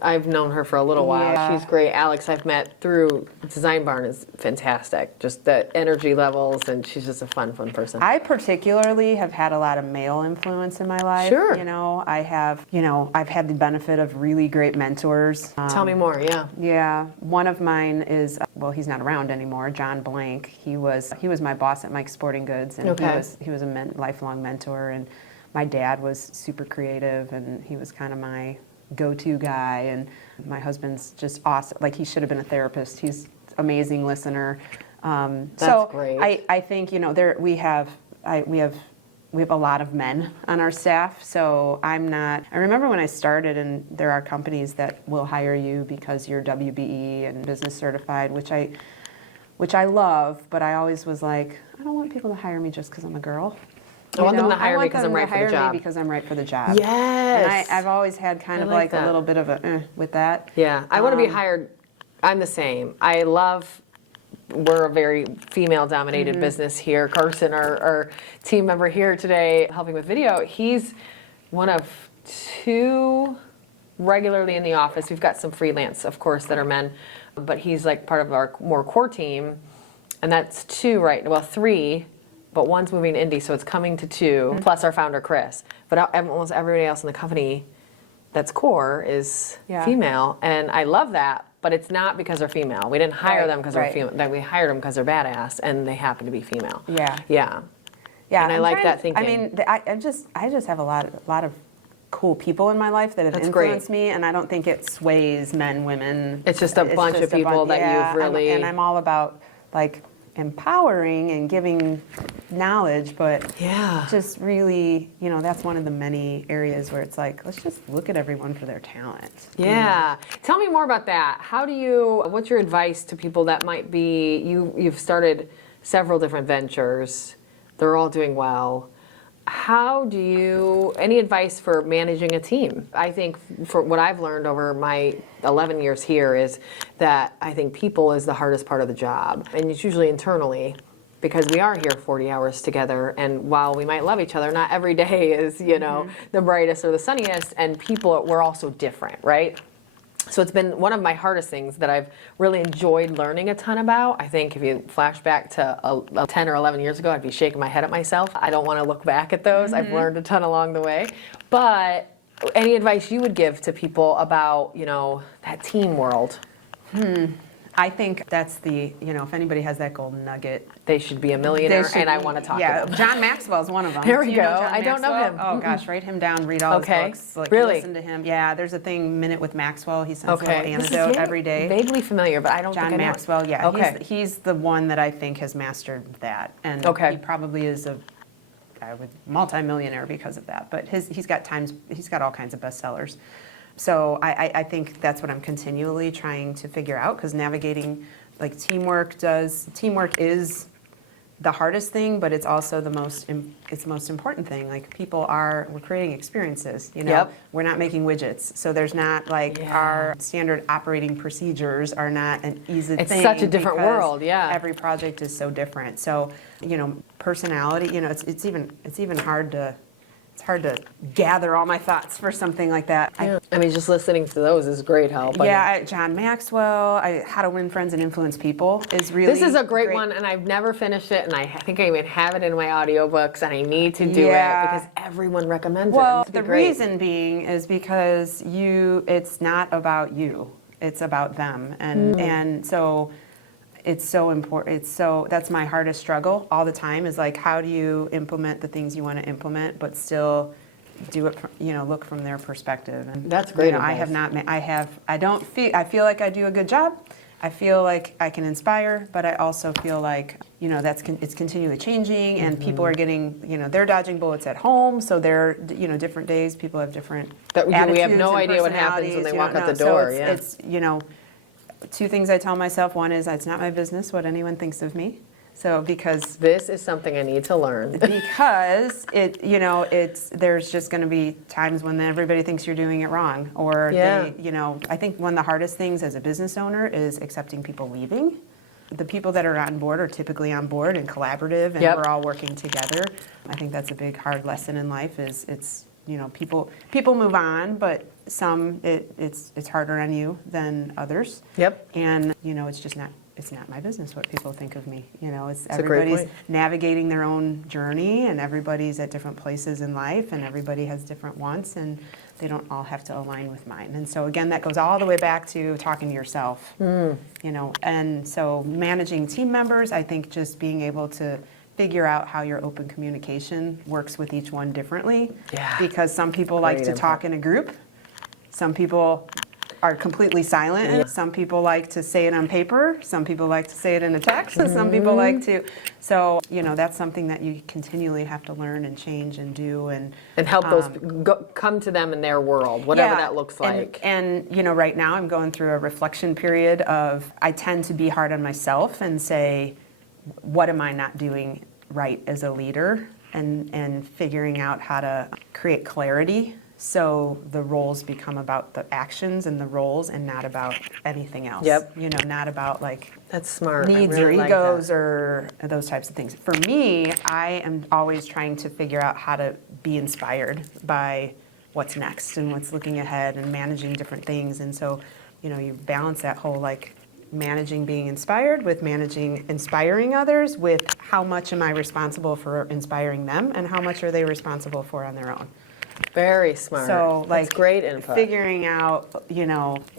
I've known her for a little while. Yeah. She's great. Alex, I've met through Design Barn, is fantastic. Just the energy levels, and she's just a fun person. I particularly have had a lot of male influence in my life. Sure. I have, I've had the benefit of really great mentors. Tell me more, Yeah, one of mine is, he's not around anymore, John Blank. He was my boss at Mike's Sporting Goods, and he was a lifelong mentor, and my dad was super creative, and he was kind of my go-to guy, and my husband's just awesome. Like, he should have been a therapist. He's amazing listener. That's great. I think we have a lot of men on our staff. So I remember when I started, and there are companies that will hire you because you're WBE and business certified, which I love, but I always was like, I don't want people to hire me just because I'm a girl. I want them to hire me because I'm right for the job. Because I'm right for the job. Yes. And I've always had kind of like a little bit of a with that. Yeah, I want to be hired. I'm the same. We're a very female-dominated business here. Carson, our team member here today, helping with video, he's one of 2 regularly in the office. We've got some freelance, of course, that are men, but he's like part of our more core team, and that's 2, right? Well, 3. But one's moving to Indy, so it's coming to 2, plus our founder, Chris. But almost everybody else in the company that's core is female, and I love that, but it's not because they're female. We didn't hire them because they're female. We hired them because they're badass, and they happen to be female. Yeah. And I like that thinking. I mean, I just have a lot of cool people in my life that have influenced me, and I don't think it sways men, women. It's just a bunch of people that you've really... And I'm all about, like, empowering and giving knowledge, but just really, that's one of the many areas where it's like, let's just look at everyone for their talent. Yeah. Tell me more about that. What's your advice to people that might be, you've started several different ventures, they're all doing well. Any advice for managing a team? I think for what I've learned over my 11 years here is that I think people is the hardest part of the job. And it's usually internally, because we are here 40 hours together. And while we might love each other, not every day is, the brightest or the sunniest. And people, we're also different, right? So it's been one of my hardest things that I've really enjoyed learning a ton about. I think if you flash back to 10 or 11 years ago, I'd be shaking my head at myself. I don't want to look back at those. I've learned a ton along the way. But any advice you would give to people about, that team world? I think that's the, if anybody has that golden nugget. They should be a millionaire, They should and I be- want to talk Yeah, to them. John Maxwell's one of them. There we Do you know go. John I don't know Maxwell? him. Oh gosh, write him down, read all Okay. his books. Really? Listen to him. Yeah, there's a thing, Minute with Maxwell. He sends a Okay. little antidote every day. Vaguely familiar, but I don't John think I know it. Maxwell, yeah. Okay. He's the one that I think has mastered that. And Okay. he probably is a multi-millionaire because of that. But he's got all kinds of bestsellers. So I think that's what I'm continually trying to figure out, because navigating, like, teamwork is the hardest thing, but it's also the most important thing. Like, we're creating experiences, Yep. We're not making widgets. So there's not, like, our standard operating procedures are not an easy thing. It's such a different because world, yeah. Every project is so different. So, personality, it's even hard to gather all my thoughts for something like that. I mean, just listening to those is great help. John Maxwell, How to Win Friends and Influence People is really. This is a great one, and I've never finished it, and I think I even have it in my audiobooks, and I need to do it because everyone recommends it. Well, It's the great. reason being is because it's not about you, it's about them, and so. It's so important. That's my hardest struggle all the time, is like, how do you implement the things you want to implement, but still do it, look from their perspective. And That's great I have not, I feel like I do a good job. I feel like I can inspire, but I also feel like, it's continually changing, and people are getting, they're dodging bullets at home, so they're, different days, people have different attitudes. We have no and idea what happens when they walk out the so door. it's, two things I tell myself. One is, it's not my business what anyone thinks of me. So because This is something I need to learn. because there's just going to be times when everybody thinks you're doing it wrong, or I think one of the hardest things as a business owner is accepting people leaving. The people that are on board are typically on board and collaborative, and we're all working together. I think that's a big hard lesson in life. People move on, but some it's harder on you than others. Yep. And it's not my business what people think of me. a great Everybody's point. navigating their own journey, and everybody's at different places in life, and everybody has different wants, and they don't all have to align with mine. And so again, that goes all the way back to talking to yourself. And so managing team members, I think just being able to figure out how your open communication works with each one differently. Yeah. Because some people like Great to input. talk in a group. Some people are completely silent. Yeah. Some people like to say it on paper. Some people like to say it in a text. And some people like to. So, that's something that you continually have to learn and change and do. And help those come to them in their world, whatever that looks like. And right now I'm going through a reflection period of, I tend to be hard on myself and say, what am I not doing right as a leader? And figuring out how to create clarity, so the roles become about the actions and the roles, and not about anything else. Yep. Not about, like, That's smart. I needs really or like egos that. or those types of things. For me, I am always trying to figure out how to be inspired by what's next and what's looking ahead and managing different things. And so, you balance that whole, like, managing being inspired with managing inspiring others, with how much am I responsible for inspiring them, and how much are they responsible for on their own. Very smart. So, like, That's great input. figuring out,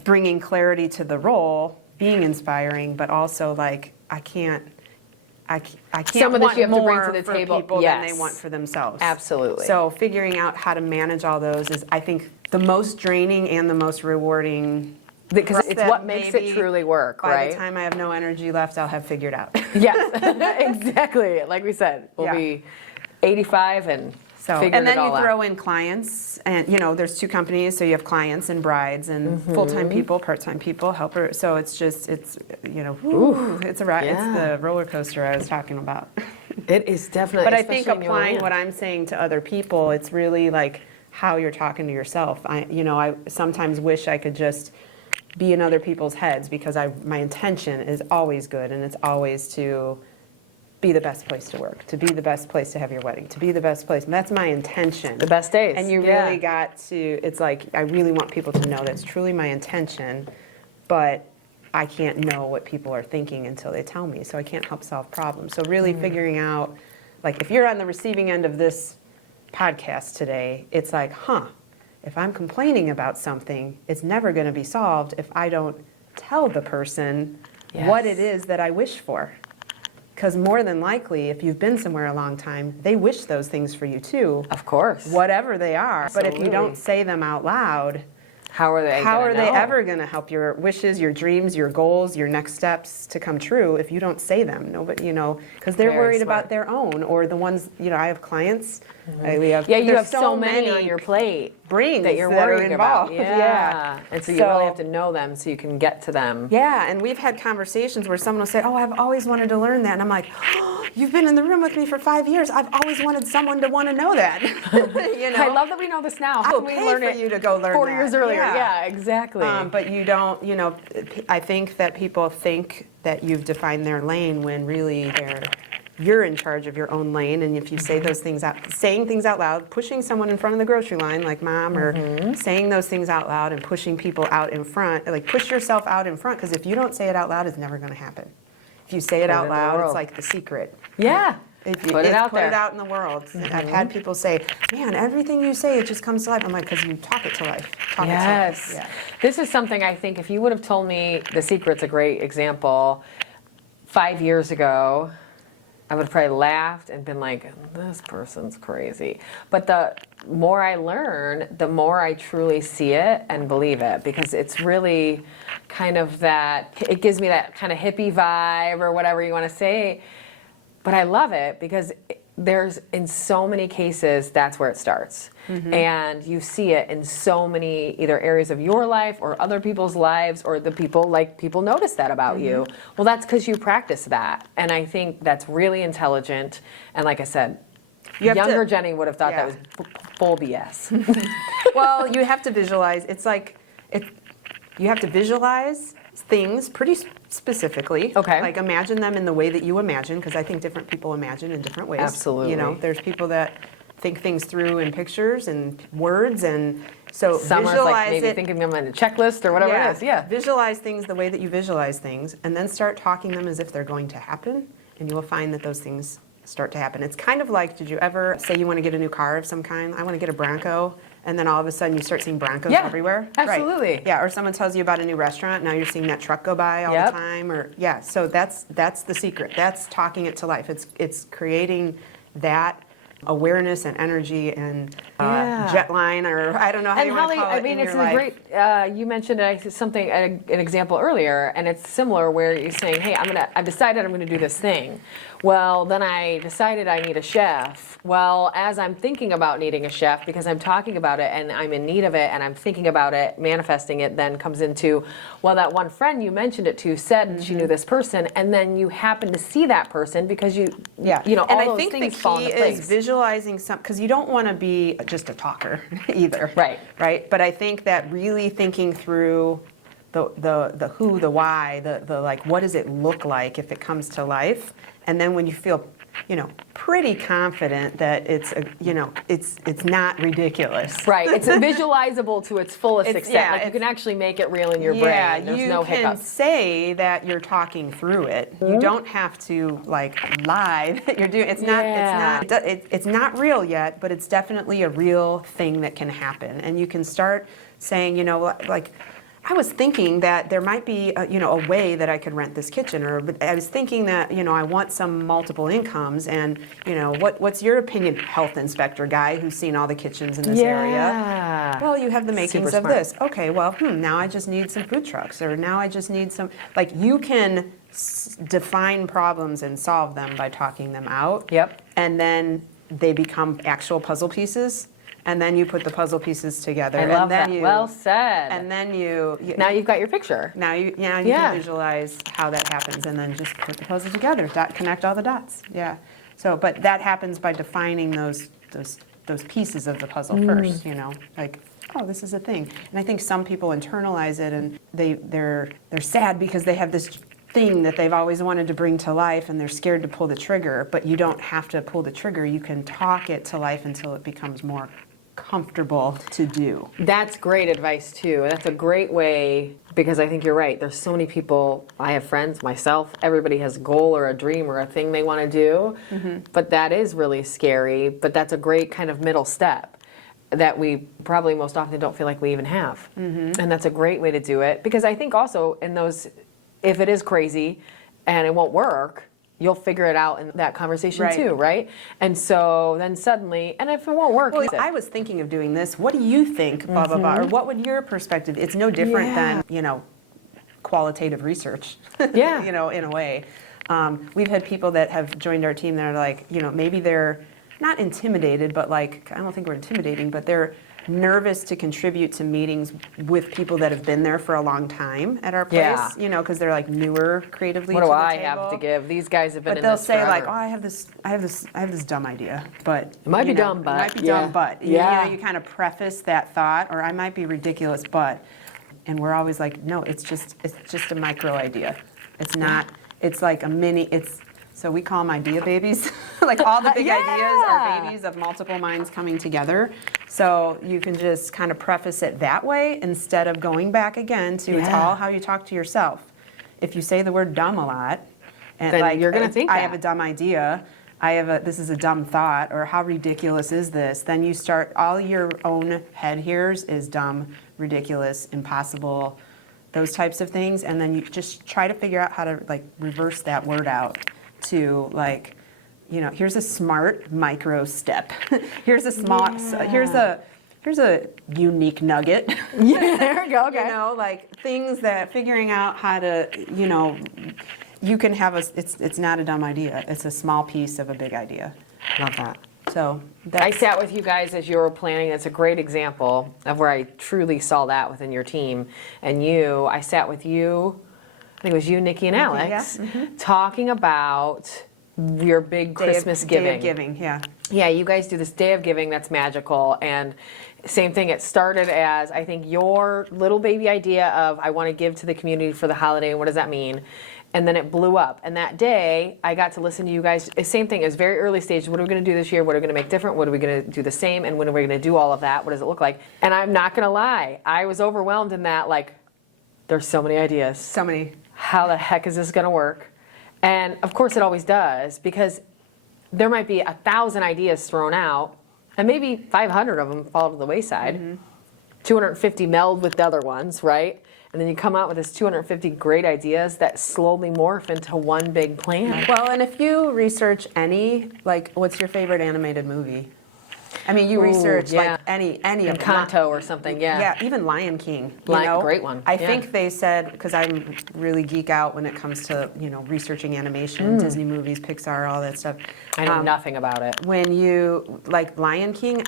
bringing clarity to the role, being inspiring, but also, like, I can't Some of this want you have to bring more to the for table. people than Yes. they want for themselves. Absolutely. So figuring out how to manage all those is, I think, the most draining and the most rewarding. Because it's that what makes it maybe truly work, By right? the time I have no energy left, I'll have figured out. Yes, exactly. Like we said, we'll Yeah. be 85 and So, figuring and then it all you throw out. in clients, and there's two companies, so you have clients and brides, and Mm-hmm. full-time people, part-time people, helper. So it's just, it's a ride. Yeah. It's the roller coaster I was talking about. It is definitely. But I think especially in your applying land. what I'm saying to other people, it's really like how you're talking to yourself. I sometimes wish I could just be in other people's heads, because my intention is always good, and it's always to be the best place to work, to be the best place to have your wedding, to be the best place. And that's my intention. The best days. And you Yeah. really got to, it's like, I really want people to know that's truly my intention, but I can't know what people are thinking until they tell me, so I can't help solve problems. So really figuring out, like, if you're on the receiving end of this podcast today, it's like, if I'm complaining about something, it's never going to be solved if I don't tell the person what it is that I wish for. Because more than likely, if you've been somewhere a long time, they wish those things for you too. Of course. Whatever they are. Absolutely. But if you don't say them out loud, how are they ever going to help your wishes, your dreams, your goals, your next steps to come true if you don't say them? Nobody, because they're Very worried smart. about their own, or the ones, I have clients. We have, Yeah, you there's have so many on your plate brains that you're that are worried about. involved. Yeah. And so you really have to know them so you can get to them. Yeah, and we've had conversations where someone will say, "Oh, I've always wanted to learn that," and I'm like, oh, "You've been in the room with me for 5 years. I've always wanted someone to want to know that." I love that we know this now. How I'll can we pay learn for it you to go learn 4 that. years earlier? Yeah. Yeah, exactly. But you don't, I think that people think that you've defined their lane when really you're in charge of your own lane. And if you say those things saying things out loud, pushing someone in front of the grocery line like mom, or saying those things out loud and pushing people out in front, like push yourself out in front, because if you don't say it out loud, it's never going to happen. If you say it out loud, it's like The Secret. Yeah. If you Put it out there. Put it out in the world. I've had people say, "Man, everything you say, it just comes to life." I'm like, because you talk it to life. Talk it to life. Yeah. This is something I think if you would have told me The Secret's a great example 5 years ago, I would have probably laughed and been like, this person's crazy. But the more I learn, the more I truly see it and believe it, because it's really kind of it gives me that kind of hippie vibe or whatever you want to say. But I love it because there's, in so many cases, that's where it starts. And you see it in so many either areas of your life or other people's lives, or people notice that about you. Well, that's because you practice that. And I think that's really intelligent. And like I said, younger Jenny would have thought that was full BS. Well, you have to visualize. It's like, you have to visualize things pretty specifically. Okay. Like imagine them in the way that you imagine, because I think different people imagine in different ways. Absolutely. There's people that think things through in pictures and words, and so Someone's visualize like maybe it. thinking them in a checklist or whatever it is. Yeah. Visualize things the way that you visualize things, and then start talking them as if they're going to happen, and you will find that those things start to happen. It's kind of like, did you ever say you want to get a new car of some kind? I want to get a Bronco. And then all of a sudden you start seeing Broncos everywhere. Absolutely. Right. Yeah, or someone tells you about a new restaurant, now you're seeing that truck go by all the time. Or so that's The Secret. That's talking it to life. It's creating that awareness and energy and jet line, or I don't know how you want to call it. I mean, in it's your a life. great. You mentioned an example earlier, and it's similar where you're saying, "Hey, I've decided I'm gonna do this thing." Well, then I decided I need a chef. Well, as I'm thinking about needing a chef, because I'm talking about it and I'm in need of it and I'm thinking about it, manifesting it then comes into, well, that one friend you mentioned it to said she knew this person, and then you happen to see that person because all and those I think things the fall key into place. is visualizing because you don't want to be just a talker either. Right. But I think that really thinking through the who, the why, the like, what does it look like if it comes to life, and then when you feel pretty confident that it's not ridiculous. Right, it's visualizable to its fullest extent. Like you can actually make it real in your brain. There's no you can hiccups. say that you're talking through it. You don't have to lie that you're doing. It's not real yet, but it's definitely a real thing that can happen. And you can start saying, I was thinking that there might be, a way that I could rent this kitchen, or I was thinking that, I want some multiple incomes, and, what's your opinion, health inspector guy who's seen all the kitchens in this area? Well, you have the makings Super of smart. this. Okay, well, now I just need some food trucks, or now I just need some, you can define problems and solve them by talking them out. Yep. And then they become actual puzzle pieces. And then you put the puzzle pieces together. I love and then that. Well said. And then now you've got your picture. Now you can visualize how that happens, and then just put the puzzle together. Connect all the dots. Yeah. So, but that happens by defining those pieces of the puzzle first. Oh, this is a thing. And I think some people internalize it, and they're sad because they have this thing that they've always wanted to bring to life, and they're scared to pull the trigger. But you don't have to pull the trigger. You can talk it to life until it becomes more comfortable to do. That's great advice too. That's a great way, because I think you're right. There's so many people, I have friends, myself, everybody has a goal or a dream or a thing they want to do, but that is really scary, but that's a great kind of middle step that we probably most often don't feel like we even have. And that's a great way to do it, because I think also in those if it is crazy and it won't work, you'll figure it out in that conversation too, right? And so then suddenly, and if it won't work, well, I was thinking of doing this. What do you think? Blah blah blah. Or what would your perspective? It's no different than qualitative research. Yeah. In a way. We've had people that have joined our team that are like, maybe they're not intimidated, but like, I don't think we're intimidating, but they're nervous to contribute to meetings with people that have been there for a long time at our place, because they're like newer creatively. What to do the I table. have to give? These guys have been But in they'll this say forever. like, oh, I have this dumb idea, but it might be dumb, but it might be dumb, but yeah. you kind of preface that thought, or I might be ridiculous, but, and we're always like, no, it's just a micro idea. It's not. It's like a mini. So we call them idea babies. Like all the big ideas are babies of multiple minds coming together. So you can just kind of preface it that way instead of going back again to it's all how you talk to yourself. If you say the word dumb a lot, and then like you're gonna think I that. have a dumb idea, this is a dumb thought, or how ridiculous is this? Then you start, all your own head hears is dumb, ridiculous, impossible, those types of things, and then you just try to figure out how to like reverse that word out to like, here's a smart micro step. Here's a small, here's a unique nugget. Yeah, there we go. Okay. Like things that figuring out how to, you can have it's not a dumb idea. It's a small piece of a big idea. Love that. So I sat with you guys as you were planning. It's a great example of where I truly saw that within your team. And I sat with you, I think it was you, Nikki, and Alex, talking about your big Christmas giving. Day of giving, yeah. Yeah, you guys do this Day of Giving that's magical. And same thing, it started as, I think, your little baby idea of, I want to give to the community for the holiday, and what does that mean? And then it blew up. And that day, I got to listen to you guys. Same thing, it was very early stage. What are we going to do this year? What are we going to make different? What are we going to do the same? And when are we going to do all of that? What does it look like? And I'm not going to lie, I was overwhelmed in that, like, there's so many ideas. So many. How the heck is this going to work? And of course it always does, because there might be 1,000 ideas thrown out, and maybe 500 of them fall to the wayside. 250 meld with the other ones, right? And then you come out with this 250 great ideas that slowly morph into one big plan. Well, and if you research what's your favorite animated movie? I mean, you research like any of Encanto or something, Yeah, even Lion King. Great one. I think they said, because I'm really geek out when it comes to researching animation, Disney movies, Pixar, all that stuff. I know nothing about it. When you like Lion King,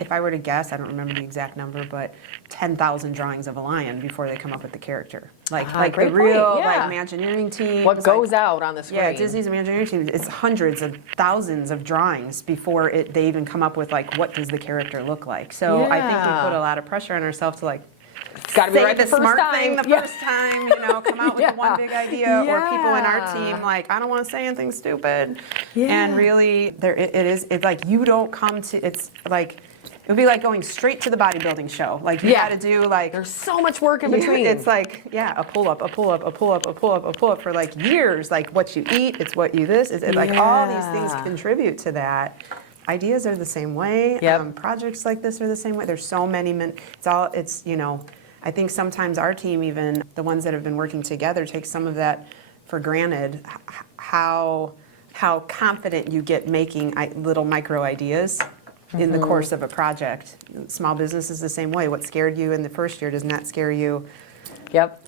if I were to guess, I don't remember the exact number, but 10,000 drawings of a lion before they come up with the character. Like great the real point, yeah. Imagineering team. What goes out on the screen? Yeah, Disney's Imagineering team. It's hundreds of thousands of drawings before they even come up with like what does the character look like. So I think we put a lot of pressure on ourselves to like. It's got to be right the first smart time. thing the first time, come out with one big idea, or people in our team like, I don't want to say anything stupid. And really, it's like you don't come to, it's like, it would be like going straight to the bodybuilding show. Like you got to do like. There's so much work in between. It's like, a pull up, a pull up, a pull up, a pull up, a pull up for like years. Like what you eat, it's what you this. It's like all these things contribute to that. Ideas are the same way. Projects like this are the same way. There's so many. I think sometimes our team, even the ones that have been working together, take some of that for granted. How confident you get making little micro ideas in the course of a project. Small business is the same way. What scared you in the first year does not scare you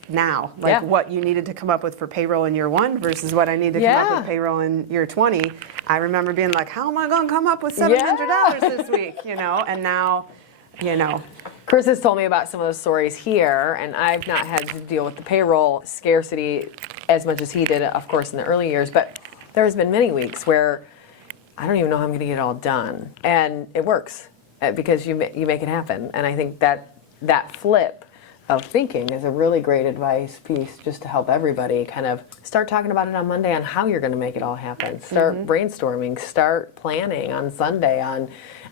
now. Like what you needed to come up with for payroll in year 1 versus what I need to come up with payroll in year 20. I remember being like, how am I going to come up with $700 this week? And now, Chris has told me about some of those stories here, and I've not had to deal with the payroll scarcity as much as he did, of course, in the early years. But there's been many weeks where I don't even know how I'm going to get it all done. And it works because you make it happen. And I think that flip of thinking is a really great advice piece just to help everybody kind of start talking about it on Monday on how you're going to make it all happen. Start brainstorming, start planning on Sunday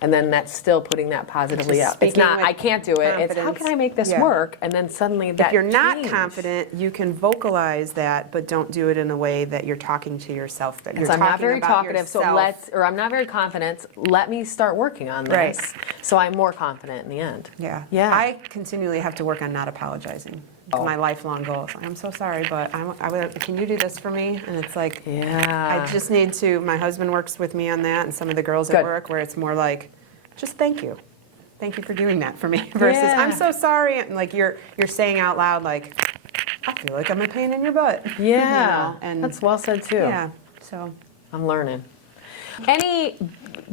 and then that's still putting that positively up. It's not, I can't do it. It's how can I make this work? And then suddenly that if you're not confident, you can vocalize that, but don't do it in a way that you're talking to yourself. That you're I'm not very talkative, yourself. I'm not very confident. Let me start working on this, so I'm more confident in the end. Yeah. I continually have to work on not apologizing. It's my lifelong goal. It's like, I'm so sorry, but can you do this for me? And it's like, I just need to, my husband works with me on that, and some of the girls at work, where it's more like, just thank you. Thank you for doing that for me, versus I'm so sorry. And like you're saying out loud, like, I feel like I'm a pain in your butt. Yeah, and that's well said too. Yeah, so. I'm learning.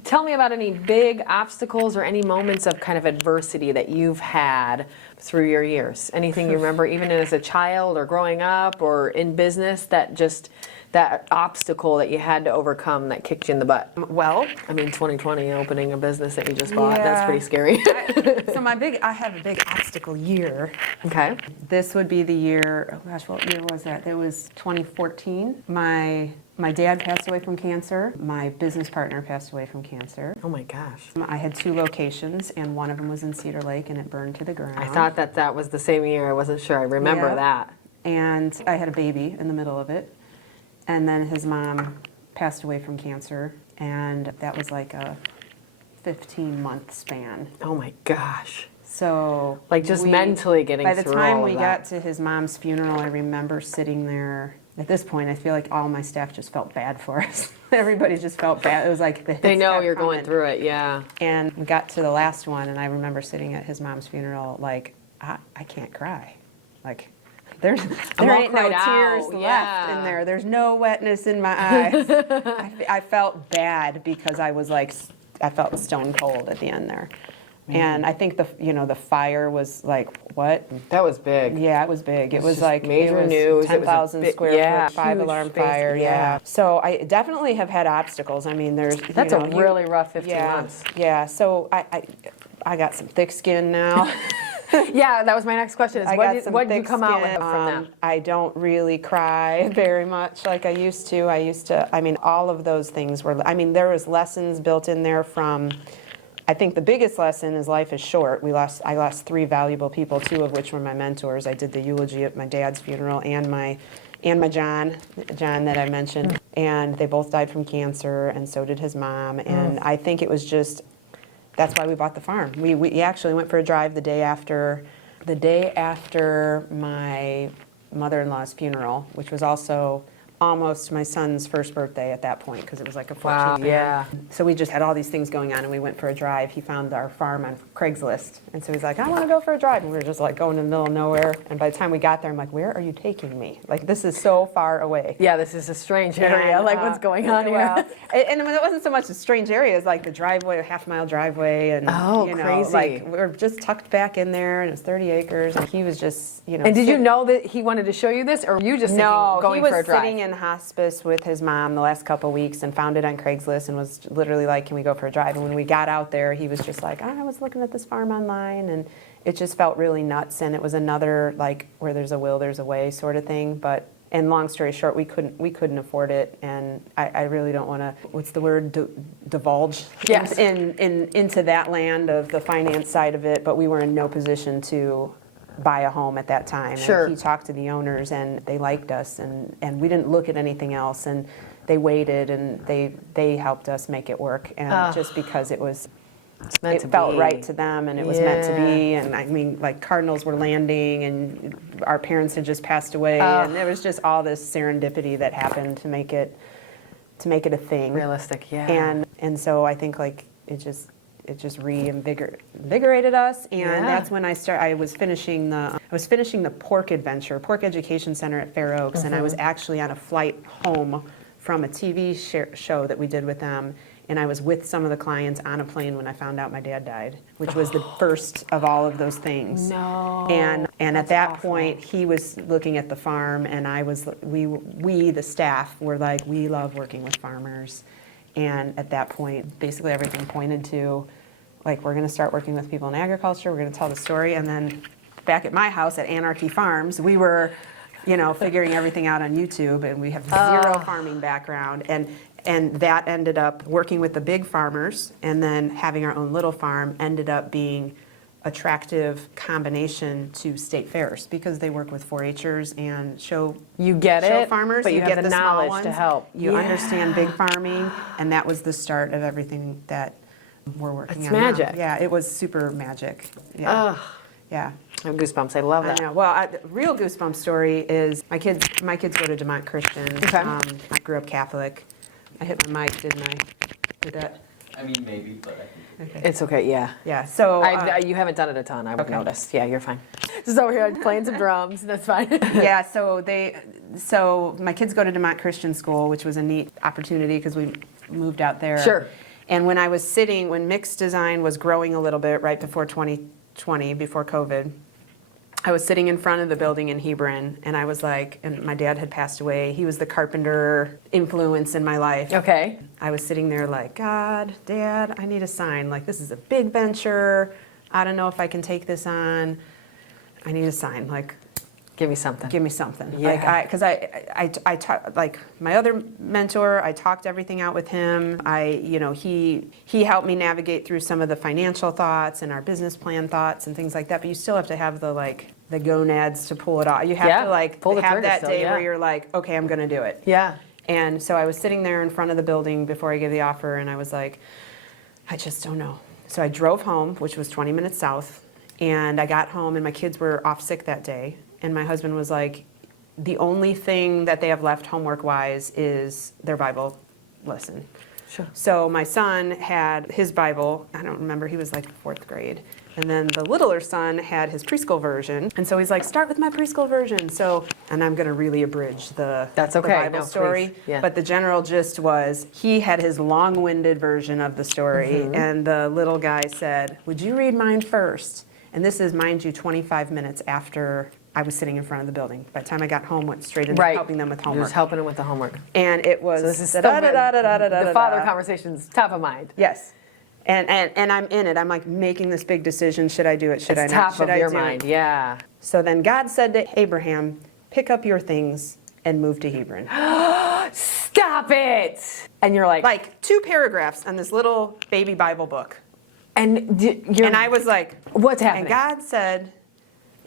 Tell me about any big obstacles or any moments of kind of adversity that you've had through your years. Anything you remember, even as a child or growing up or in business, that obstacle that you had to overcome that kicked you in the butt? Well, I mean, 2020, opening a business that you just bought, that's pretty scary. I have a big obstacle year. Okay. This would be the year, oh gosh, what year was that? It was 2014. My dad passed away from cancer. My business partner passed away from cancer. Oh my gosh. I had 2 locations, and one of them was in Cedar Lake, and it burned to the ground. I thought that was the same year. I wasn't sure. I remember that. And I had a baby in the middle of it. And then his mom passed away from cancer, and that was like a 15-month span. Oh my gosh. So like just mentally getting through all of that. By the time we got to his mom's funeral, I remember sitting there. At this point, I feel like all my staff just felt bad for us. Everybody just felt bad. It was like they know you're going through it, yeah. And we got to the last one, and I remember sitting at his mom's funeral, like, I can't cry. Like, there ain't no tears left in there. There's no wetness in my eyes. I felt bad because I felt stone cold at the end there. And I think the fire was like, what? That was big. Yeah, it was big. It was like major news. 10,000 square foot, 5-alarm fire. Yeah. So I definitely have had obstacles. I mean, that's a really rough 15 months. Yeah. So I got some thick skin now. Yeah, that was my next question. Is what did you come out with from that? I don't really cry very much like I used to. I mean, all of those things were. I mean, there was lessons built in there from. I think the biggest lesson is life is short. I lost 3 valuable people, 2 of which were my mentors. I did the eulogy at my dad's funeral and my John that I mentioned, and they both died from cancer, and so did his mom. And I think it was just that's why we bought the farm. We actually went for a drive the day after my mother-in-law's funeral, which was also almost my son's first birthday at that point, because it was like a 14th. Yeah. So we just had all these things going on, and we went for a drive. He found our farm on Craigslist, and so he's like, I want to go for a drive. And we were just like going in the middle of nowhere. And by the time we got there, I'm like, where are you taking me? Like, this is so far away. Yeah, this is a strange area. And, like, what's going on here? Well, and it wasn't so much a strange area as like the driveway, a half-mile driveway, and crazy. like we were just tucked back in there, and it was 30 acres, and he was just, And did you know that he wanted to show you this, or were you just going for a drive? He was sitting in hospice with his mom the last couple of weeks and found it on Craigslist and was literally like, can we go for a drive? And when we got out there, he was just like, I was looking at this farm online, and it just felt really nuts. And it was another, like, where there's a will, there's a way sort of thing. But, and long story short, we couldn't afford it. And I really don't want to, what's the word, divulge into that land of the finance side of it. But we were in no position to buy a home at that time. Sure. And he talked to the owners, and they liked us, and we didn't look at anything else, and they waited, and they helped us make it work, and just because it felt right to them, and it was meant to be. And I mean, like, cardinals were landing, and our parents had just passed away, and there was just all this serendipity that happened to make it a thing. Realistic, yeah. And so I think, like, it just reinvigorated us, and that's when I was finishing the pork education center at Fair Oaks, and I was actually on a flight home from a TV show that we did with them, and I was with some of the clients on a plane when I found out my dad died, which was the first of all of those things. No. And at that point, he was looking at the farm, and we the staff were like, we love working with farmers. And at that point, basically everything pointed to, like, we're going to start working with people in agriculture, we're going to tell the story. And then back at my house at Anarchy Farms, we were, figuring everything out on YouTube, and we have zero farming background. And that ended up working with the big farmers, and then having our own little farm ended up being attractive combination to state fairs, because they work with 4-H'ers and show farmers, but you have the knowledge ones, to help. You understand big farming, and that was the start of everything that we're working on magic. now. Yeah, it was super magic. Yeah. Yeah. I have goosebumps. I love I that. know. Well, the real goosebump story is my kids go to DeMont Christian. Okay. I grew up Catholic. I hit my mic, didn't I? Did that? I mean, maybe, but I think. Okay. It's okay, yeah. Yeah. So You haven't done it a ton, I would Okay. notice. Yeah, you're fine. Just over here playing some drums, that's fine. yeah. So my kids go to DeMont Christian School, which was a neat opportunity because we moved out there. Sure. And when Mixdesign was growing a little bit right before 2020, before COVID, I was sitting in front of the building in Hebron, and I was like, and my dad had passed away. He was the carpenter influence in my life. Okay. I was sitting there like, God, Dad, I need a sign. Like, this is a big venture. I don't know if I can take this on. I need a sign. Like, Give me something. give me something. Yeah. Like my other mentor, I talked everything out with him. He helped me navigate through some of the financial thoughts and our business plan thoughts and things like that. But you still have to have the gonads to pull it off. You have to pull the have trigger that still, day yeah. where you're like, okay, I'm going to do it. Yeah. And so I was sitting there in front of the building before I gave the offer, and I was like, I just don't know. So I drove home, which was 20 minutes south, and I got home, and my kids were off sick that day. And my husband was like, the only thing that they have left homework-wise is their Bible lesson. Sure. So my son had his Bible, I don't remember, he was like fourth grade. And then the littler son had his preschool version. And so he's like, start with my preschool version. So, and I'm going to really abridge the Bible No, story. please. Yeah. But the general gist was he had his long-winded version of the story. And the little guy said, would you read mine first? And this is, mind you, 25 minutes after I was sitting in front of the building. By the time I got home, went straight into helping them with You're homework. just helping them with the homework. And it was So this is the father conversation's top of mind. Yes. And I'm in it. I'm like making this big decision. Should I do it? Should It's I not? top Should of I your do mind, it? yeah. So then God said to Abraham, pick up your things and move to Hebron. Stop it! And you're Like 2 paragraphs on this little baby Bible book. and I was like, what's happening? And God said,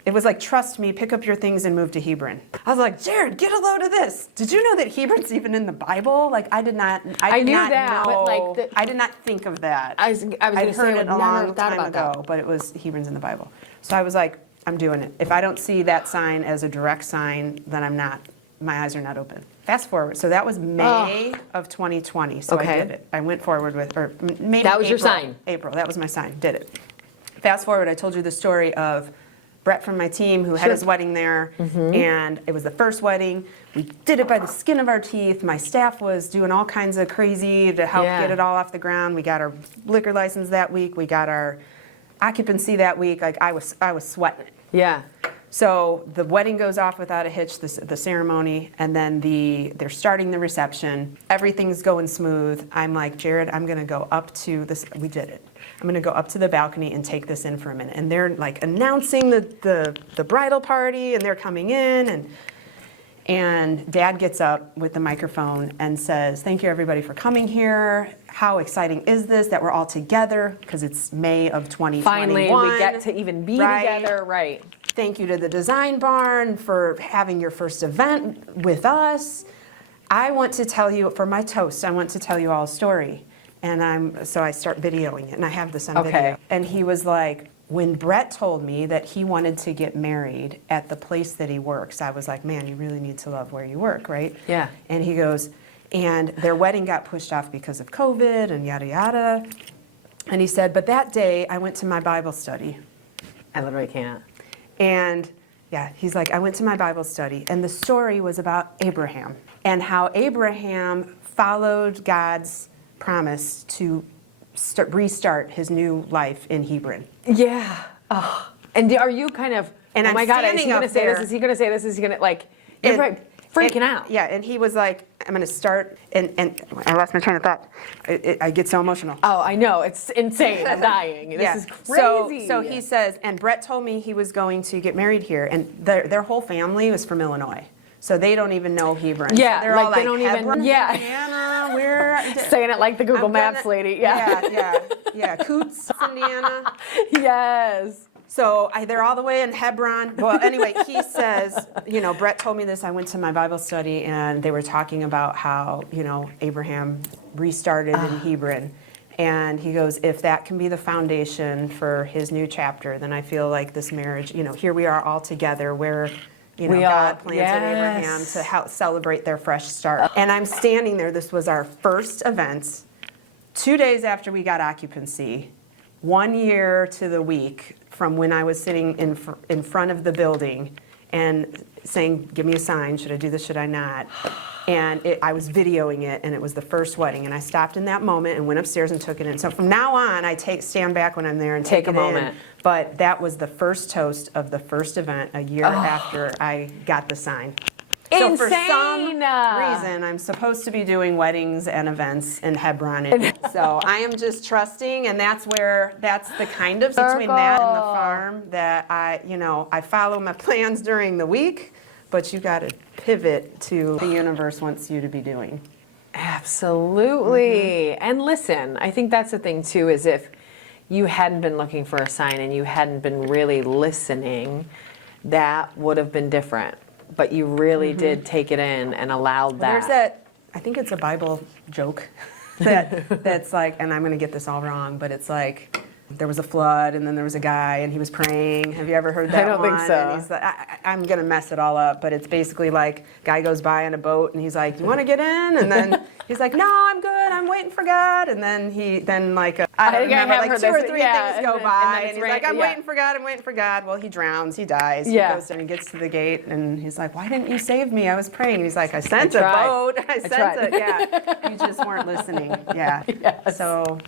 it was like, trust me, pick up your things and move to Hebron. I was like, Jared, get a load of this. Did you know that Hebron's even in the Bible? Like, I did not knew that, know, but, like, I did not think of that. I was going I'd to say, heard I it would a never long have thought time about ago, that. but it was Hebron's in the Bible. So I was like, I'm doing it. If I don't see that sign as a direct sign, then I'm not, my eyes are not open. Fast forward. So that was May of 2020. So Okay. I did it. I went forward with, or maybe That was your April. sign. April, that was my sign. Did it. Fast forward, I told you the story of Brett from my team who had his wedding there, and it was the first wedding. We did it by the skin of our teeth. My staff was doing all kinds of crazy to help Yeah. get it all off the ground. We got our liquor license that week. We got our occupancy that week. Like I was sweating it. Yeah. So the wedding goes off without a hitch, the ceremony, and then they're starting the reception. Everything's going smooth. I'm like, Jared, I'm going to go up to this. We did it. I'm going to go up to the balcony and take this in for a minute. And they're like announcing the bridal party, and they're coming in, and Dad gets up with the microphone and says, thank you everybody for coming here. How exciting is this that we're all together? Because it's May of 2021. Finally, we get to even be together, right. Thank you to the Design Barn for having your first event with us. I want to tell you, for my toast, I want to tell you all a story. And so I start videoing it, and I have this on video. And he was like, when Brett told me that he wanted to get married at the place that he works, I was like, man, you really need to love where you work, right? Yeah. And he goes, and their wedding got pushed off because of COVID and yada, yada. And he said, but that day I went to my Bible study. I literally can't. And yeah, he's like, I went to my Bible study, and the story was about Abraham and how Abraham followed God's promise to restart his new life in Hebron. Yeah. Oh. And are you kind of, And oh I'm my God, is he standing going to up say this? there. Is he going to say this? Is he going to, like, you're right, freaking out. Yeah, and he was like, I'm going to start, and I lost my train of thought. I get so emotional. Oh, I know. It's insane. I'm dying. This is crazy. So he says, and Brett told me he was going to get married here, and their whole family was from Illinois. So they don't even know Hebron. Yeah, so they're like all they don't even- Hebron, yeah. Indiana, where? Saying it like the Google Maps lady. Yeah. Yeah, Coots, Indiana. Yes. So they're all the way in Hebron. Well, anyway, he says, Brett told me this. I went to my Bible study, and they were talking about how, Abraham restarted in Hebron. And he goes, if that can be the foundation for his new chapter, then I feel like this marriage, here we are all together where, God planted Abraham to help celebrate their fresh start. And I'm standing there. This was our first event, 2 days after we got occupancy, 1 year to the week from when I was sitting in front of the building and saying, give me a sign, should I do this, should I not? And I was videoing it, and it was the first wedding, and I stopped in that moment and went upstairs and took it in. So from now on, I stand back when I'm there and take a it moment. in. But that was the first toast of the first event a year after I got the sign. So for some reason, I'm supposed to be doing weddings and events in Hebron. So I am just trusting, and that's the kind of between that and the farm that I follow my plans during the week, but you got to pivot to the universe wants you to be doing. Absolutely. And listen, I think that's the thing too, is if you hadn't been looking for a sign and you hadn't been really listening, that would have been different. But you really did take it in and allowed that. There's that, I think it's a Bible joke that's like, and I'm going to get this all wrong, but it's like, there was a flood, and then there was a guy, and he was praying. Have you ever heard that one? I don't think so. And he's like, I'm going to mess it all up, but it's basically like, guy goes by on a boat, and he's like, you want to get in? And then he's like, no, I'm good. I'm waiting for God. And then I don't remember, like 2 or 3 things go by, and he's like, I'm waiting for God. I'm waiting for God. Well, he drowns. He dies. He goes down and gets to the gate, and he's like, why didn't you save me? I was praying. And he's like, I sent a boat. I sent it. Yeah. You just weren't listening. Yeah. Yes. So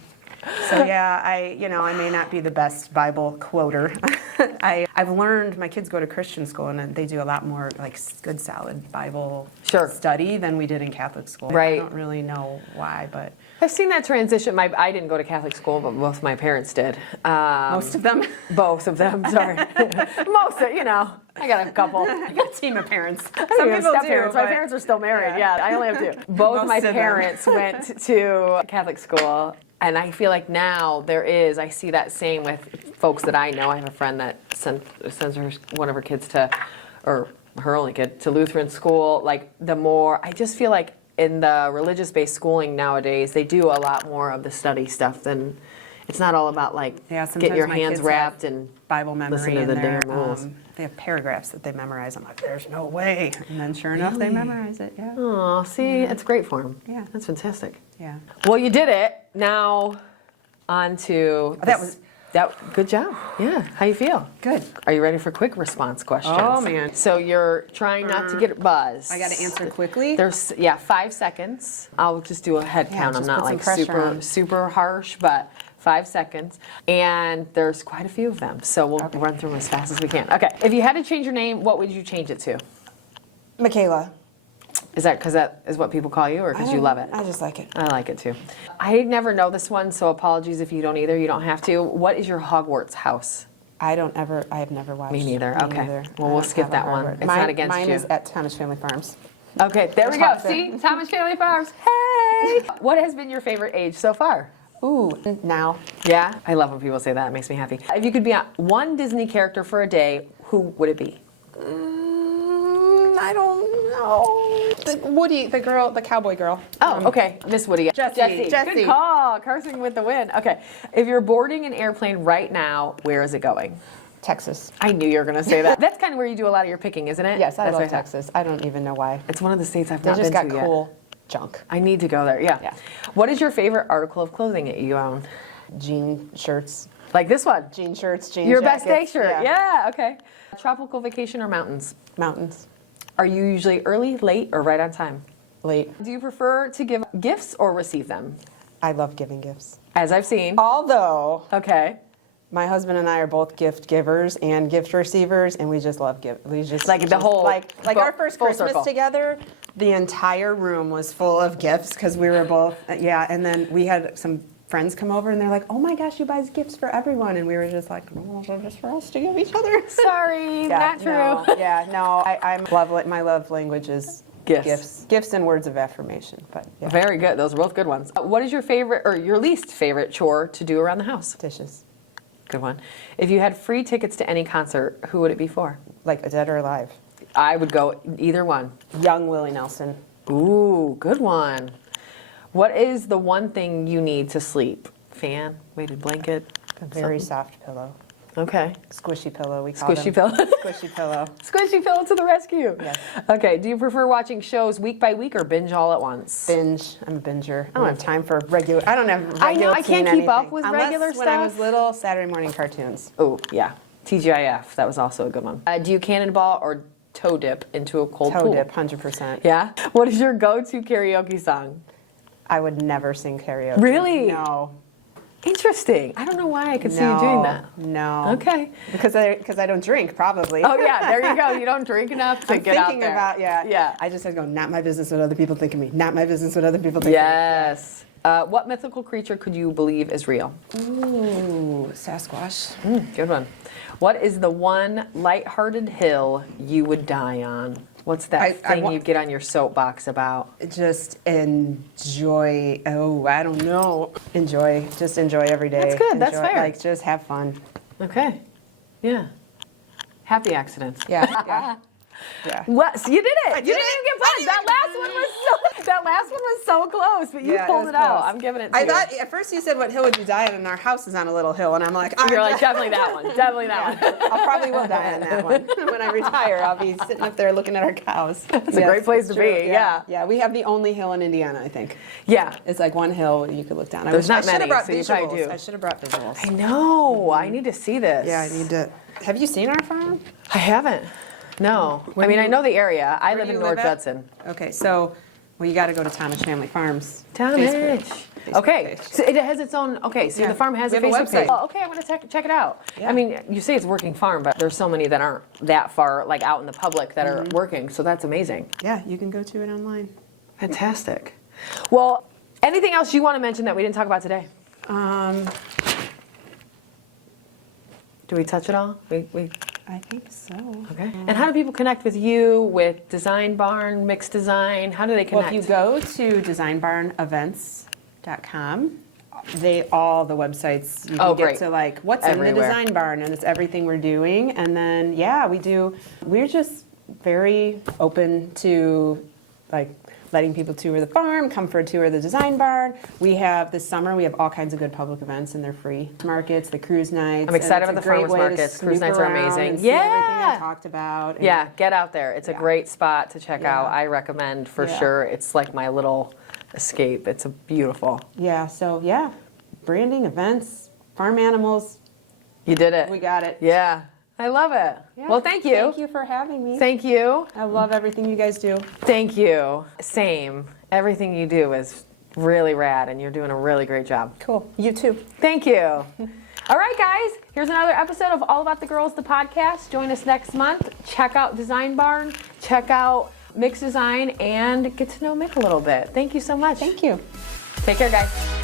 yeah, I may not be the best Bible quoter. I've learned, my kids go to Christian school, and they do a lot more like good solid Bible study than we did in Catholic school. Right. I don't really know why, but I've seen that transition. I didn't go to Catholic school, but both my parents did. most of them. Both of them, sorry. Most of, I got a couple. I got a team of parents. Some people do. parents. My parents are still married. Yeah, I only have 2. Both Most my of them. parents went to Catholic school. And I feel like now I see that same with folks that I know. I have a friend that sends one of her kids or her only kid, to Lutheran school. Like I just feel like in the religious-based schooling nowadays, they do a lot more of the study stuff than, it's not all about get your hands wrapped and Bible memory listen to in the their, damn rules. they have paragraphs that they memorize. I'm like, there's no way. And then sure enough, they memorize it. Yeah. Oh, see, it's great for them. Yeah. That's fantastic. Yeah. Well, you did it. Now, on to good job. Yeah. How you feel? Good. Are you ready for quick response questions? Oh, man. So you're trying not to get buzzed. I got to answer quickly. There's 5 seconds. I'll just do a head count. I'm just not put some like pressure on. super harsh, but 5 seconds. And there's quite a few of them, so we'll run through them as fast as we can. Okay. If you had to change your name, what would you change it to? Michaela. Is that because that is what people call you, or because you love it? I just like it. I like it too. I never know this one, so apologies if you don't either. You don't have to. What is your Hogwarts house? I have never watched. Me neither. Okay. Neither. Well, we'll skip that one. It's not against you. Mine is at Tomich Family Farms. Okay, there we go. See? Tomich Family Farms. Hey! What has been your favorite age so far? Ooh, now. Yeah? I love when people say that. It makes me happy. If you could be one Disney character for a day, who would it be? I don't know. Woody, the cowboy girl. Oh, okay. Miss Woody. Jessie. Good call. Carson with the win. Okay. If you're boarding an airplane right now, where is it going? Texas. I knew you were going to say that. That's kind of where you do a lot of your picking, isn't it? Yes, I That's love what thought. Texas. I don't even know why. It's one of the states I've They not just been got to yet. cool junk. I need to go there. Yeah. What is your favorite article of clothing that you own? Jean shirts. Like this one? Jean shirts, jean Your jackets. best day shirt. Yeah, okay. Tropical vacation or mountains? Mountains. Are you usually early, late, or right on time? Late. Do you prefer to give gifts or receive them? I love giving gifts. As I've seen. Although, Okay. my husband and I are both gift givers and gift receivers, and we just love gift. We just Like the whole like our first full Christmas circle. together. The entire room was full of gifts because we were both And then we had some friends come over and they're like, "Oh my gosh, you buy gifts for everyone," and we were just like, "Oh, so just for us to give each other." Sorry, not true. My love language is Gifts. gifts and words of affirmation. But yeah. Very good. Those are both good ones. What is your favorite or your least favorite chore to do around the house? Dishes, Good one. If you had free tickets to any concert, who would it be for? like a dead or alive. I would go either one. Young Willie Nelson. Ooh, good one. What is the one thing you need to sleep? fan, weighted blanket? A very soft pillow. Okay. Squishy pillow, we call Squishy them. pillow. Squishy pillow. Squishy pillow to the rescue. Yes. Okay. Do you prefer watching shows week by week or binge all at once? Binge. I'm a binger. I don't have time for regular. I don't have regular. I know, I can't teen keep up anything. with Unless regular when I was stuff. little, Saturday morning cartoons. Oh, yeah. TGIF. That was also a good one. Do you cannonball or toe dip into a cold Toe pool? dip, 100%. Yeah. What is your go-to karaoke song? I would never sing karaoke. Really? No. Interesting. I don't know why I could see you doing that. No. Okay. Because I don't drink, probably. Oh yeah, there you go. You don't drink enough to I'm get out thinking there. about, yeah. Yeah. I just had to go, not my business what other people think of me. Not my business what other people think Yes. What mythical creature could you believe is real? of me. Ooh, Sasquatch. Good one. What is the one lighthearted hill you would die on? What's that I thing wa- you get on your soapbox about? Just enjoy. Oh, I don't know. Enjoy. Just enjoy every day. That's good, that's Enjoy- fair. Like, just have fun. Okay. Yeah. Happy accidents. Yeah. Yeah. Yeah. What? So you did it. I You did didn't it. even get punched. That last one was so close, but you Yeah, pulled was it out. close. I'm giving it to I you. thought at first you said what hill would you die on, and our house is on a little hill, and I'm like, You're like, definitely that one. Definitely that one. I probably will die on that one. When I retire, I'll be sitting up there looking at our cows. It's a great place to be, yeah. Yeah, we have the only hill in Indiana, I think. Yeah. It's like one hill you could look down. There's not I should many, have brought so you visuals. probably do. I should have brought visuals. I know. I need to see this. Yeah, I need to. Have you seen our farm? I haven't. No. I mean, I know the area. I live do in you live North at? Judson. Okay, so, well, you got to go to Tomich Family Farms. Tomich. Facebook Okay, page. so it has its own. Okay, so Yeah. the farm has We a have a Facebook page. website. Oh, okay, I'm gonna check it out. Yeah. I mean, you say it's a working farm, but there's so many that aren't that far, like out in the public, that are working. So that's amazing. Yeah, you can go to it online. Fantastic. Well, anything else you want to mention that we didn't talk about today? Do we touch it all? We I think so. okay. And how do people connect with you, with Design Barn, Mixed Design? How do they Well, connect? if you go to designbarnevents.com, all the websites you can get great. to, like, what's in Everywhere. the Design Barn, and it's everything we're doing. And then, yeah, we're just very open to, like, letting people tour the farm, come for a tour of the Design Barn. This summer, we have all kinds of good public events, and they're free. Markets, the cruise nights. I'm excited and about it's the a great farmers way to markets. Cruise snoop nights are around amazing. and see everything Yeah. I talked about. And- Yeah, get out there. It's a Yeah. great spot to check Yeah. out. I recommend for Yeah. sure. It's like my little escape. It's a beautiful. Yeah, so, yeah, branding, events, farm animals, You did it. we got it. Yeah, I love it. Yeah. Well, thank you. Thank you for having me. Thank you. I love everything you guys do. Thank you. Same. Everything you do is really rad, and you're doing a really great job. Cool. You too. Thank you. All right, guys. Here's another episode of All About the Girls, the podcast. Join us next month. Check out Design Barn. Check out Mix Design, and get to know Mick a little bit. Thank you so much. Thank you. Take care, guys.